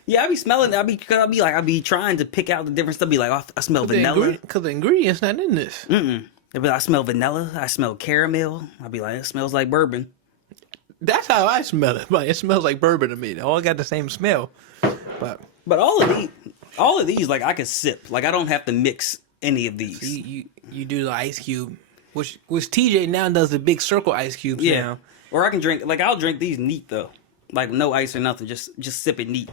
yeah, I be smelling. I be trying to pick out the different stuff. Be like, oh, I smell vanilla. Because the ingredients not in this. They be like, I smell vanilla. I smell caramel. I'll be like, it smells like bourbon. That's how I smell it. Like, it smells like bourbon to me. They all got the same smell. But But all of these, like I could sip. Like I don't have to mix any of these. you do the ice cube, which TJ now does the big circle ice cubes Yeah. now. Or I can drink. Like I'll drink these neat though. Like no ice or nothing. Just sip it neat.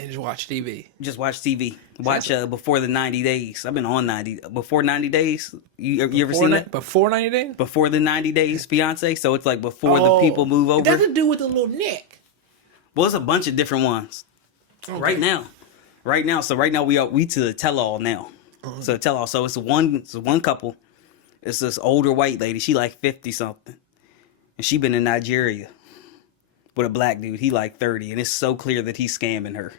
And just watch TV. Just watch TV. Watch Before the 90 Days. I've been on 90. Before 90 Days. You ever seen that? Before 90 Days? Before the 90 Days fiance. So it's like before the people move over. It doesn't do with the little neck. Well, it's a bunch of different ones. Okay. Right now. So right now we to the tell-all now. Uh-huh. So tell-all. So it's one couple. It's this older white lady. She like 50 something. And she been in Nigeria with a black dude. He like 30. And it's so clear that he's scamming her.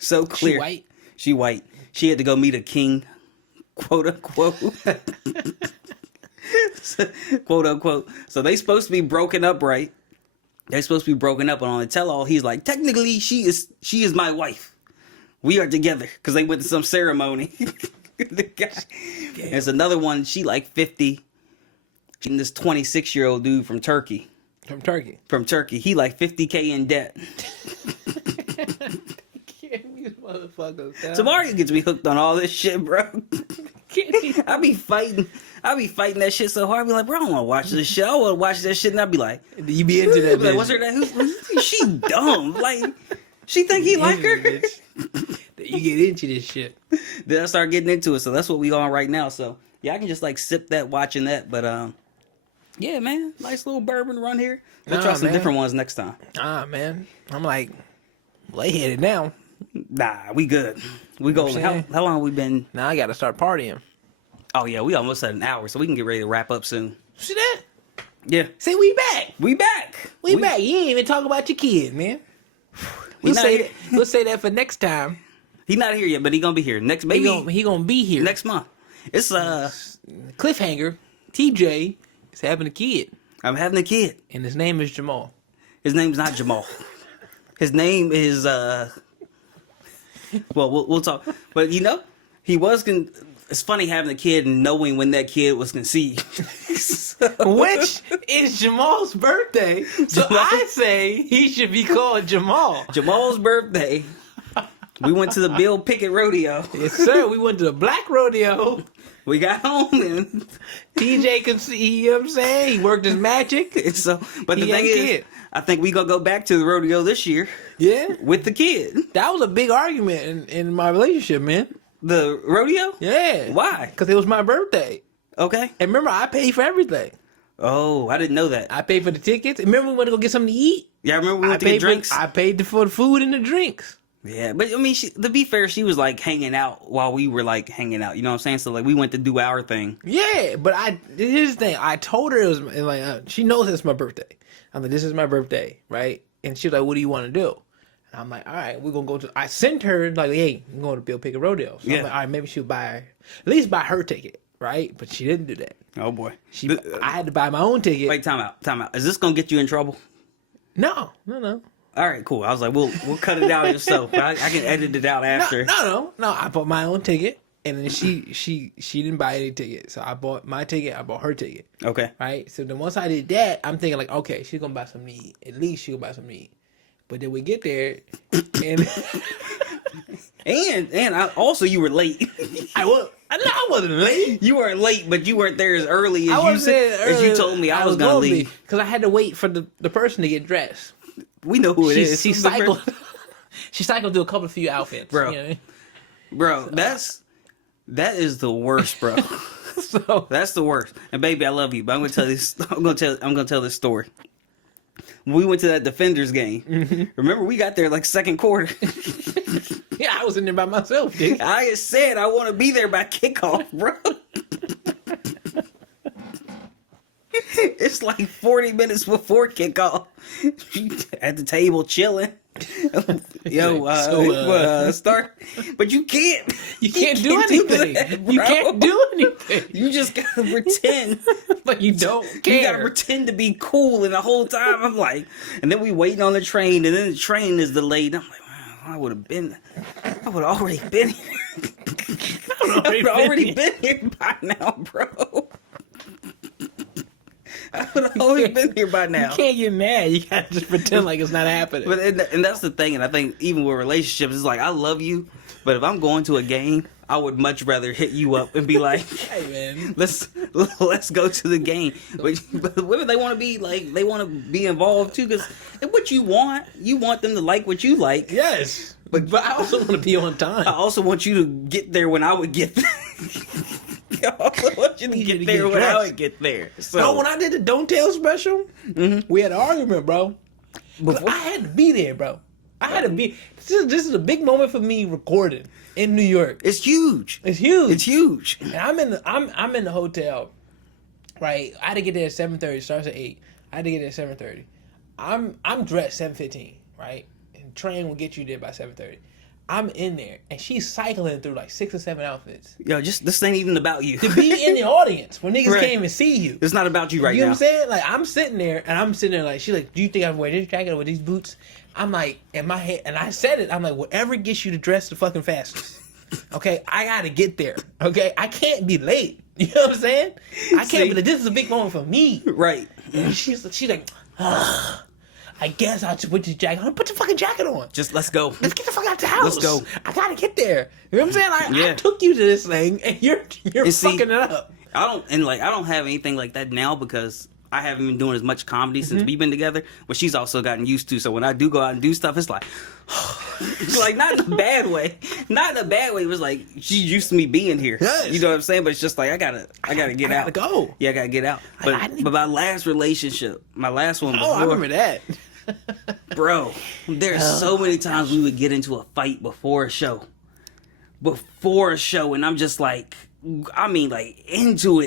So clear. She white? She white. She had to go meet a king, quote unquote. Quote unquote. So they supposed to be broken up, right? They're supposed to be broken up, and on the tell-all, he's like, technically, she is my wife. We are together because they went to some ceremony. The guy. There's another one. She like 50. And this 26-year-old dude from Turkey. From Turkey. He like 50K in debt. Tamari gets me hooked on all this shit, bro. I be fighting that shit so hard. I be like, bro, I don't want to watch this shit. I want to watch that shit, and I be like, you be into that? Like, what's her name? She dumb. Like, she think he like her. You get into this shit. Then I start getting into it. So that's what we on right now. So yeah, I can just like sip that watching that. But yeah, man, nice little bourbon run here. We'll try some different ones next time. Man, I'm like lay-headed now. Nah, we good. We go. How long have we been? Now I got to start partying. Oh yeah, we almost at an hour, so we can get ready to wrap up soon. See that? Yeah. See, we back. We back. You ain't even talk about your kid, man. We'll say that for next time. He not here yet, but he gonna be here next. Maybe he gonna be here next month. It's cliffhanger. TJ is having a kid. I'm having a kid, and his name is Jamal. His name's not Jamal. His name is Well, we'll talk. But you know, he was it's funny having a kid and knowing when that kid was conceived. Which is Jamal's birthday. So I say he should be called Jamal. Jamal's birthday. We went to the Bill Pickett rodeo. Yes, sir. We went to the black rodeo. We got home and TJ can see, you know what I'm saying? He worked his magic. But the thing is, I think we gonna go back to the rodeo this year. Yeah. With the kid. That was a big argument in my relationship, man. The rodeo? Yeah. Why? Because it was my birthday. Okay. And remember, I paid for everything. Oh, I didn't know that. I paid for the tickets. Remember we went to go get something to eat? Yeah, I remember we went to get drinks. I paid for the food and the drinks. Yeah, but I mean, to be fair, she was like hanging out while we were like hanging out. You know what I'm saying? So like we went to do our thing. Yeah, but here's the thing. I told her it was like she knows it's my birthday. I'm like, this is my birthday, right? And she's like, what do you want to do? And I'm like, all right, we're gonna go to. I sent her like, hey, we're going to Bill Pickett Rodeo. So I'm like, all right, maybe she'll at least buy her ticket, right? But she didn't do that. Oh boy, I had to buy my own ticket. Wait, time out. Is this gonna get you in trouble? No. All right, cool. I was like, we'll cut it out yourself. I can edit it out after. No. I bought my own ticket, and then she didn't buy any ticket. So I bought my ticket. I bought her ticket. Okay. Right. So then once I did that, I'm thinking like, okay, she's gonna buy something to eat. At least she'll buy something to eat. But then we get there, and you were late. I wasn't late. You weren't late, but you weren't there as early as you told me I was gonna leave. Because I had to wait for the person to get dressed. We know who it is. She cycled. She cycled through a few outfits, bro. You know what I mean? Bro, that is the worst, bro. So that's the worst. And baby, I love you, but I'm gonna tell this. I'm gonna tell this story. When we went to that Defenders game, remember we got there like second quarter. Yeah, I was in there by myself, dude. I said I want to be there by kickoff, bro. It's like 40 minutes before kickoff. At the table chilling. Start. But you can't. You can't do anything. You can't do anything. You just gotta pretend. But you don't care. You gotta pretend to be cool, and the whole time I'm like, and then we waiting on the train, and then the train is delayed. I'm like, wow, I would have already been here. I would have already been here by now, bro. I would have always been here by now. You can't get mad. You gotta just pretend like it's not happening. But and that's the thing. And I think even with relationships, it's like I love you, but if I'm going to a game, I would much rather hit you up and be like, "Hey man, let's go to the game." But women, they want to be involved too, because what you want them to like what you like. Yes, But I also want to be on I time. also want you to get there when I would get there. I also want you to Need you get to there get when I dressed. would get there. So No, when I did the Don't Tell special, we had an argument, bro. 'Cause Before- I had to be there, bro. I had to be. This is a big moment for me recording in New York. it's huge. It's huge. It's huge. And I'm in the hotel, right? I had to get there at 7:30. Starts at 8. I had to get there at 7:30. I'm dressed 7:15, right? And train will get you there by 7:30. I'm in there, and she's cycling through like 6 or 7 outfits Yo, just this ain't even about you. to be in the audience when niggas Right. can't even see you. It's not about you right You know now. what I'm saying? Like, I'm sitting there, and I'm sitting there like, she's like, do you think I can wear this jacket with these boots? I'm like, in my head, and I said it, I'm like, whatever gets you to dress the fucking fastest. Okay? I gotta get there. Okay? I can't be late. You know what I'm saying? I can't See? be late. This is a big moment for me. Right. And she's like, I guess I'll just put this jacket on. Put the fucking jacket on. Just let's go. Let's get the fuck out the house. Let's go. I gotta get there. You know what I'm saying? Like, I Yeah. took you to this thing, and you're And see, fucking it up. I don't have anything like that now because I haven't been doing as much comedy since we've been together, but she's also gotten used to. So when I do go out and do stuff, it's like, it's like not in a bad way, not in a bad way. It was like she's used to me being here. Yes. You know what I'm saying? But it's just like I gotta get out. gotta go. Yeah, I gotta get out. I need- But my last relationship, my last one, Oh, I before, remember that. bro. There's so many times we would get into a fight before a show, and I'm just like. I mean, like, into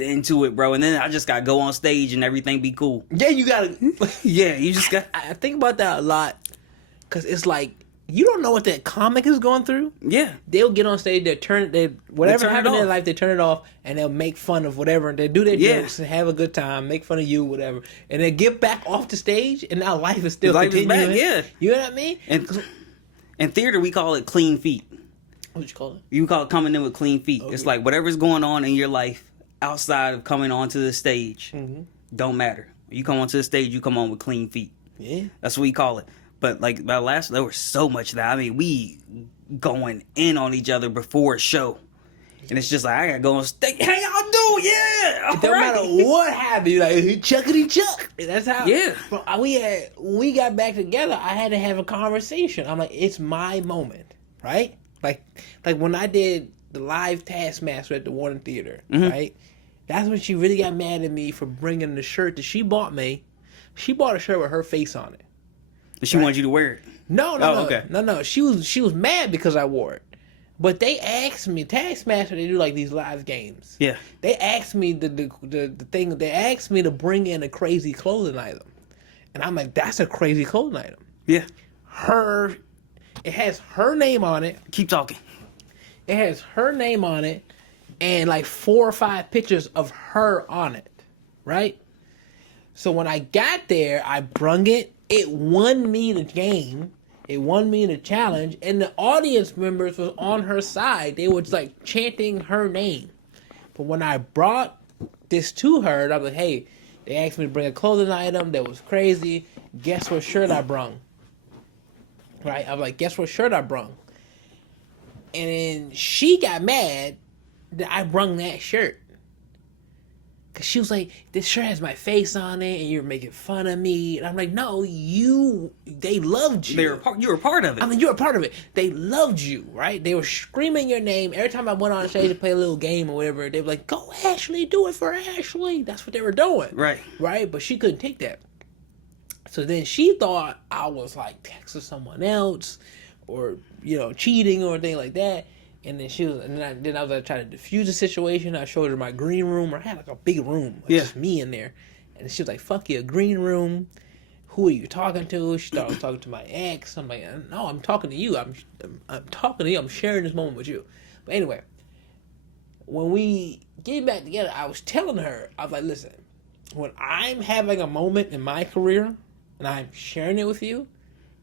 it, bro. And then I just gotta go on stage and everything be cool. Yeah, you gotta. Yeah, you just got. I think about that a lot because it's like you don't know what that comic is going through. Yeah. They'll get on stage, whatever turn it happened in their off. life, they turn it off, and they'll make fun of whatever, and they do their Yeah. jokes and have a good time, make fun of you, whatever, and they get back off the stage, and now life is still Life is continuing. back, yeah. You know what I mean? And in theater, we call it clean feet. What you call it? You call it coming in with clean feet. It's like whatever's going on in your life outside of coming onto the stage don't matter. You come onto the stage, you come on with clean feet. Yeah. That's what we call it. But like my last, there was so much that I mean, we going in on each other before a show, and it's just like I gotta go on stage. How y'all do? Yeah, all It don't right. matter what happened, you like chuckity chuck. That's how. Yeah. But when we got back together, I had to have a conversation. I'm like, it's my moment, right? Like when I did the live Taskmaster at the Warner Theater, right? That's when she really got mad at me for bringing the shirt that she bought me. She bought a shirt with her face on it. She wanted you to wear it. No. okay. No. She was mad because I wore it. But they asked me, Taskmaster, they do like these live games. Yeah. They asked me the thing. They asked me to bring in a crazy clothing item, and I'm like, that's a crazy clothing item. Yeah. It has her name on it. Keep talking. It has her name on it, and like 4 or 5 pictures of her on it, right? So when I got there, I brung it. It won me the game. It won me the challenge, and the audience members was on her side. They was like chanting her name. But when I brought this to her, I was like, hey, they asked me to bring a clothing item that was crazy. Guess what shirt I brung? Right? I was like, guess what shirt I brung? And then she got mad that I brung that shirt. Cause she was like, this shirt has my face on it and you're making fun of me. And I'm like, no, they loved you. You were part of it. I mean, you're a part of it. They loved you, right? They were screaming your name. Every time I went on stage to play a little game or whatever, they were like, go Ashley, do it for Ashley. That's what they were doing. Right. Right? But she couldn't take that. So then she thought I was like texting someone else or, cheating or anything like that. And then I was like trying to diffuse the situation. I showed her my green room. I had like a big room, just me in there. And she was like, "Fuck you, a green room. Who are you talking to?" She thought I was talking to my ex. I'm like, "No, I'm talking to you. I'm talking to you. I'm sharing this moment with you." But anyway, when we get back together, I was telling her, I was like, "Listen, when I'm having a moment in my career and I'm sharing it with you,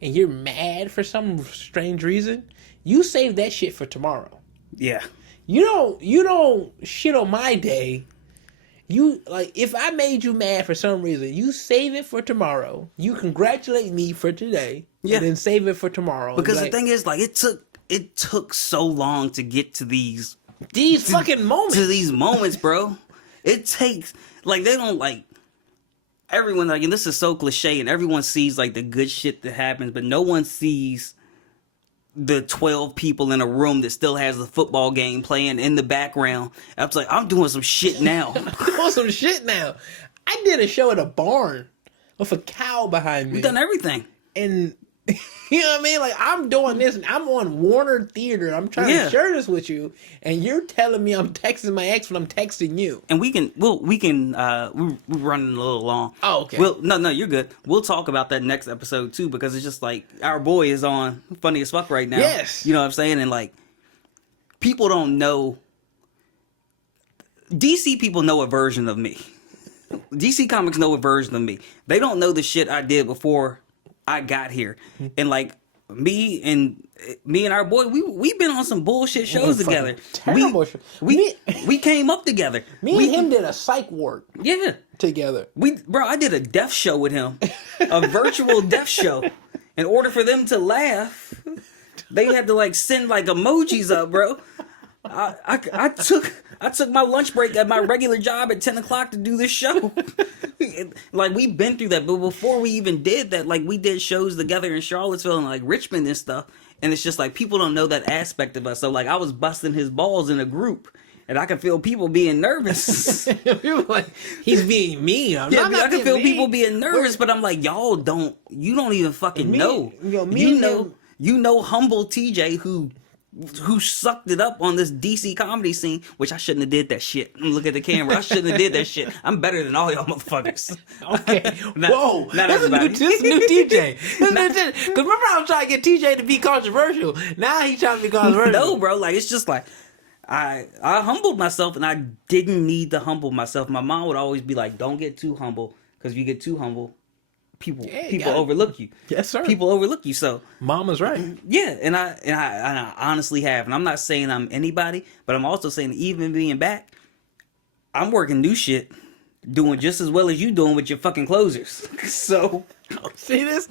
and you're mad for some strange reason." You save that shit for tomorrow. Yeah. You don't shit on my day. You like if I made you mad for some reason, you save it for tomorrow. You congratulate me for today, and then save it for tomorrow. Because the thing is, like, it took so long to get to these fucking moments. To these moments, bro. It takes they don't like everyone and this is so cliche, and everyone sees like the good shit that happens, but no one sees the 12 people in a room that still has the football game playing in the background. I was like, I'm doing some shit now. doing some shit now. I did a show at a barn with a cow behind me. We've done everything. And you know what I mean? Like, I'm doing this, and I'm on Warner Theater. I'm trying to share this with you, and you're telling me I'm texting my ex when I'm texting you. And we're running a little long. Oh, okay. No, you're good. We'll talk about that next episode too, because it's just like our boy is on Funny as Fuck right now. Yes. You know what I'm saying? And like, people don't know. DC people know a version of me. DC Comics know a version of me. They don't know the shit I did before I got here. And like me and our boy, we've been on some bullshit shows together. Terrible shit. We came up together. Me and him did a psych ward. Yeah. Together. I did a death show with him. A virtual death show. In order for them to laugh, they had to like send like emojis up, bro. I took my lunch break at my regular job at 10 o'clock to do this show. Like, we've been through that. But before we even did that, like, we did shows together in Charlottesville and, like, Richmond and stuff. And it's just, like, people don't know that aspect of us. So, like, I was busting his balls in a group. And I can feel people being nervous. People like, he's being mean. I can feel people being nervous. But I'm like, you don't even fucking know. You know humble TJ who sucked it up on this DC comedy scene, which I shouldn't have did that shit. Look at the camera. I shouldn't have did that shit. I'm better than all y'all motherfuckers. Okay. Whoa. Not This everybody. is new TJ. Because remember I was trying to get TJ to be controversial. Now he's trying to be controversial. No, bro. Like, it's just like, I humbled myself, and I didn't need to humble myself. My mom would always be like, don't get too humble, because if you get too humble, people overlook you. Yes, sir. People overlook you. So Mama's right. yeah, and I honestly have, and I'm not saying I'm anybody, but I'm also saying even being back, I'm working new shit, doing just as well as you doing with your fucking closers. So see this?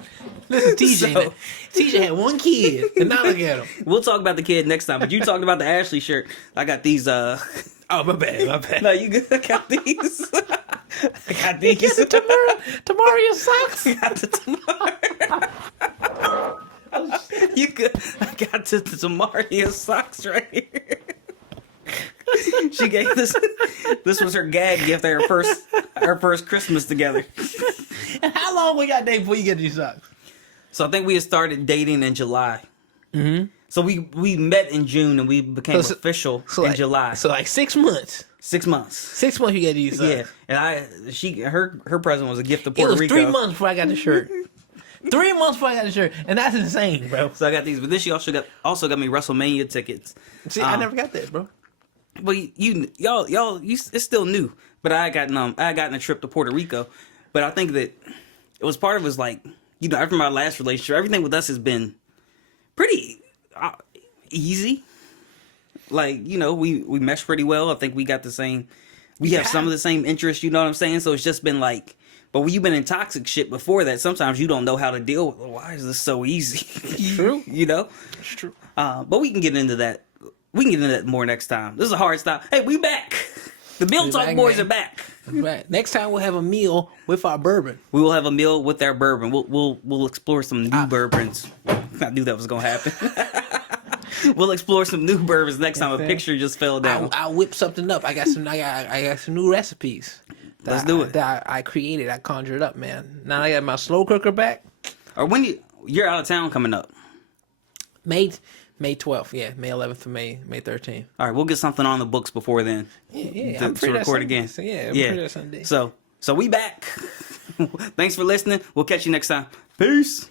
This is TJ. So, TJ had one kid, and now look at him. We'll talk about the kid next time. But you talked about the Ashley shirt. I got these. Oh, my bad. No, you good? I got these. I got these. You got the Tamaria socks? I got the Tamaria. You good? I got the Tamaria socks right here. She gave this. This was her gag gift at her first Christmas together. And how long we got dating before you get these socks? So I think we had started dating in July. Mm-hmm. So we met in June and we became official in July. So like 6 months. 6 months. 6 months you get these socks. Yeah, and her present was a gift to Puerto Rico. It was 3 months before I got the shirt. 3 months before I got the shirt, and that's insane, bro. So I got these, but then she also got me WrestleMania tickets. See, I never got that, bro. But y'all, it's still new. But I got a trip to Puerto Rico. But I think that it was part of it was like, after my last relationship, everything with us has been pretty easy. Like, we mesh pretty well. I think we got the same. We have some of the same interests. You know what I'm saying? So it's just been like. But when you've been in toxic shit before that, sometimes you don't know how to deal with it. Why is this so easy? It's true. It's true. But we can get into that. We can get into that more next time. This is a hard stop. Hey, we back. The Bill Talk boys are back. Right. Next time we'll have a meal with our bourbon. We will have a meal with our bourbon. We'll explore some new bourbons. I knew that was gonna happen. We'll explore some new bourbons next time. A picture just fell down. I'll whip something up. I got some new recipes. Let's do it. That I created. I conjured up, man. Now I got my slow cooker back. Or when you're out of town coming up. May 12th, yeah. May 11th to May 13th. All right, we'll get something on the books before then. Yeah. To record again. So, yeah, I'm free that Sunday. So we back. Thanks for listening. We'll catch you next time. Peace.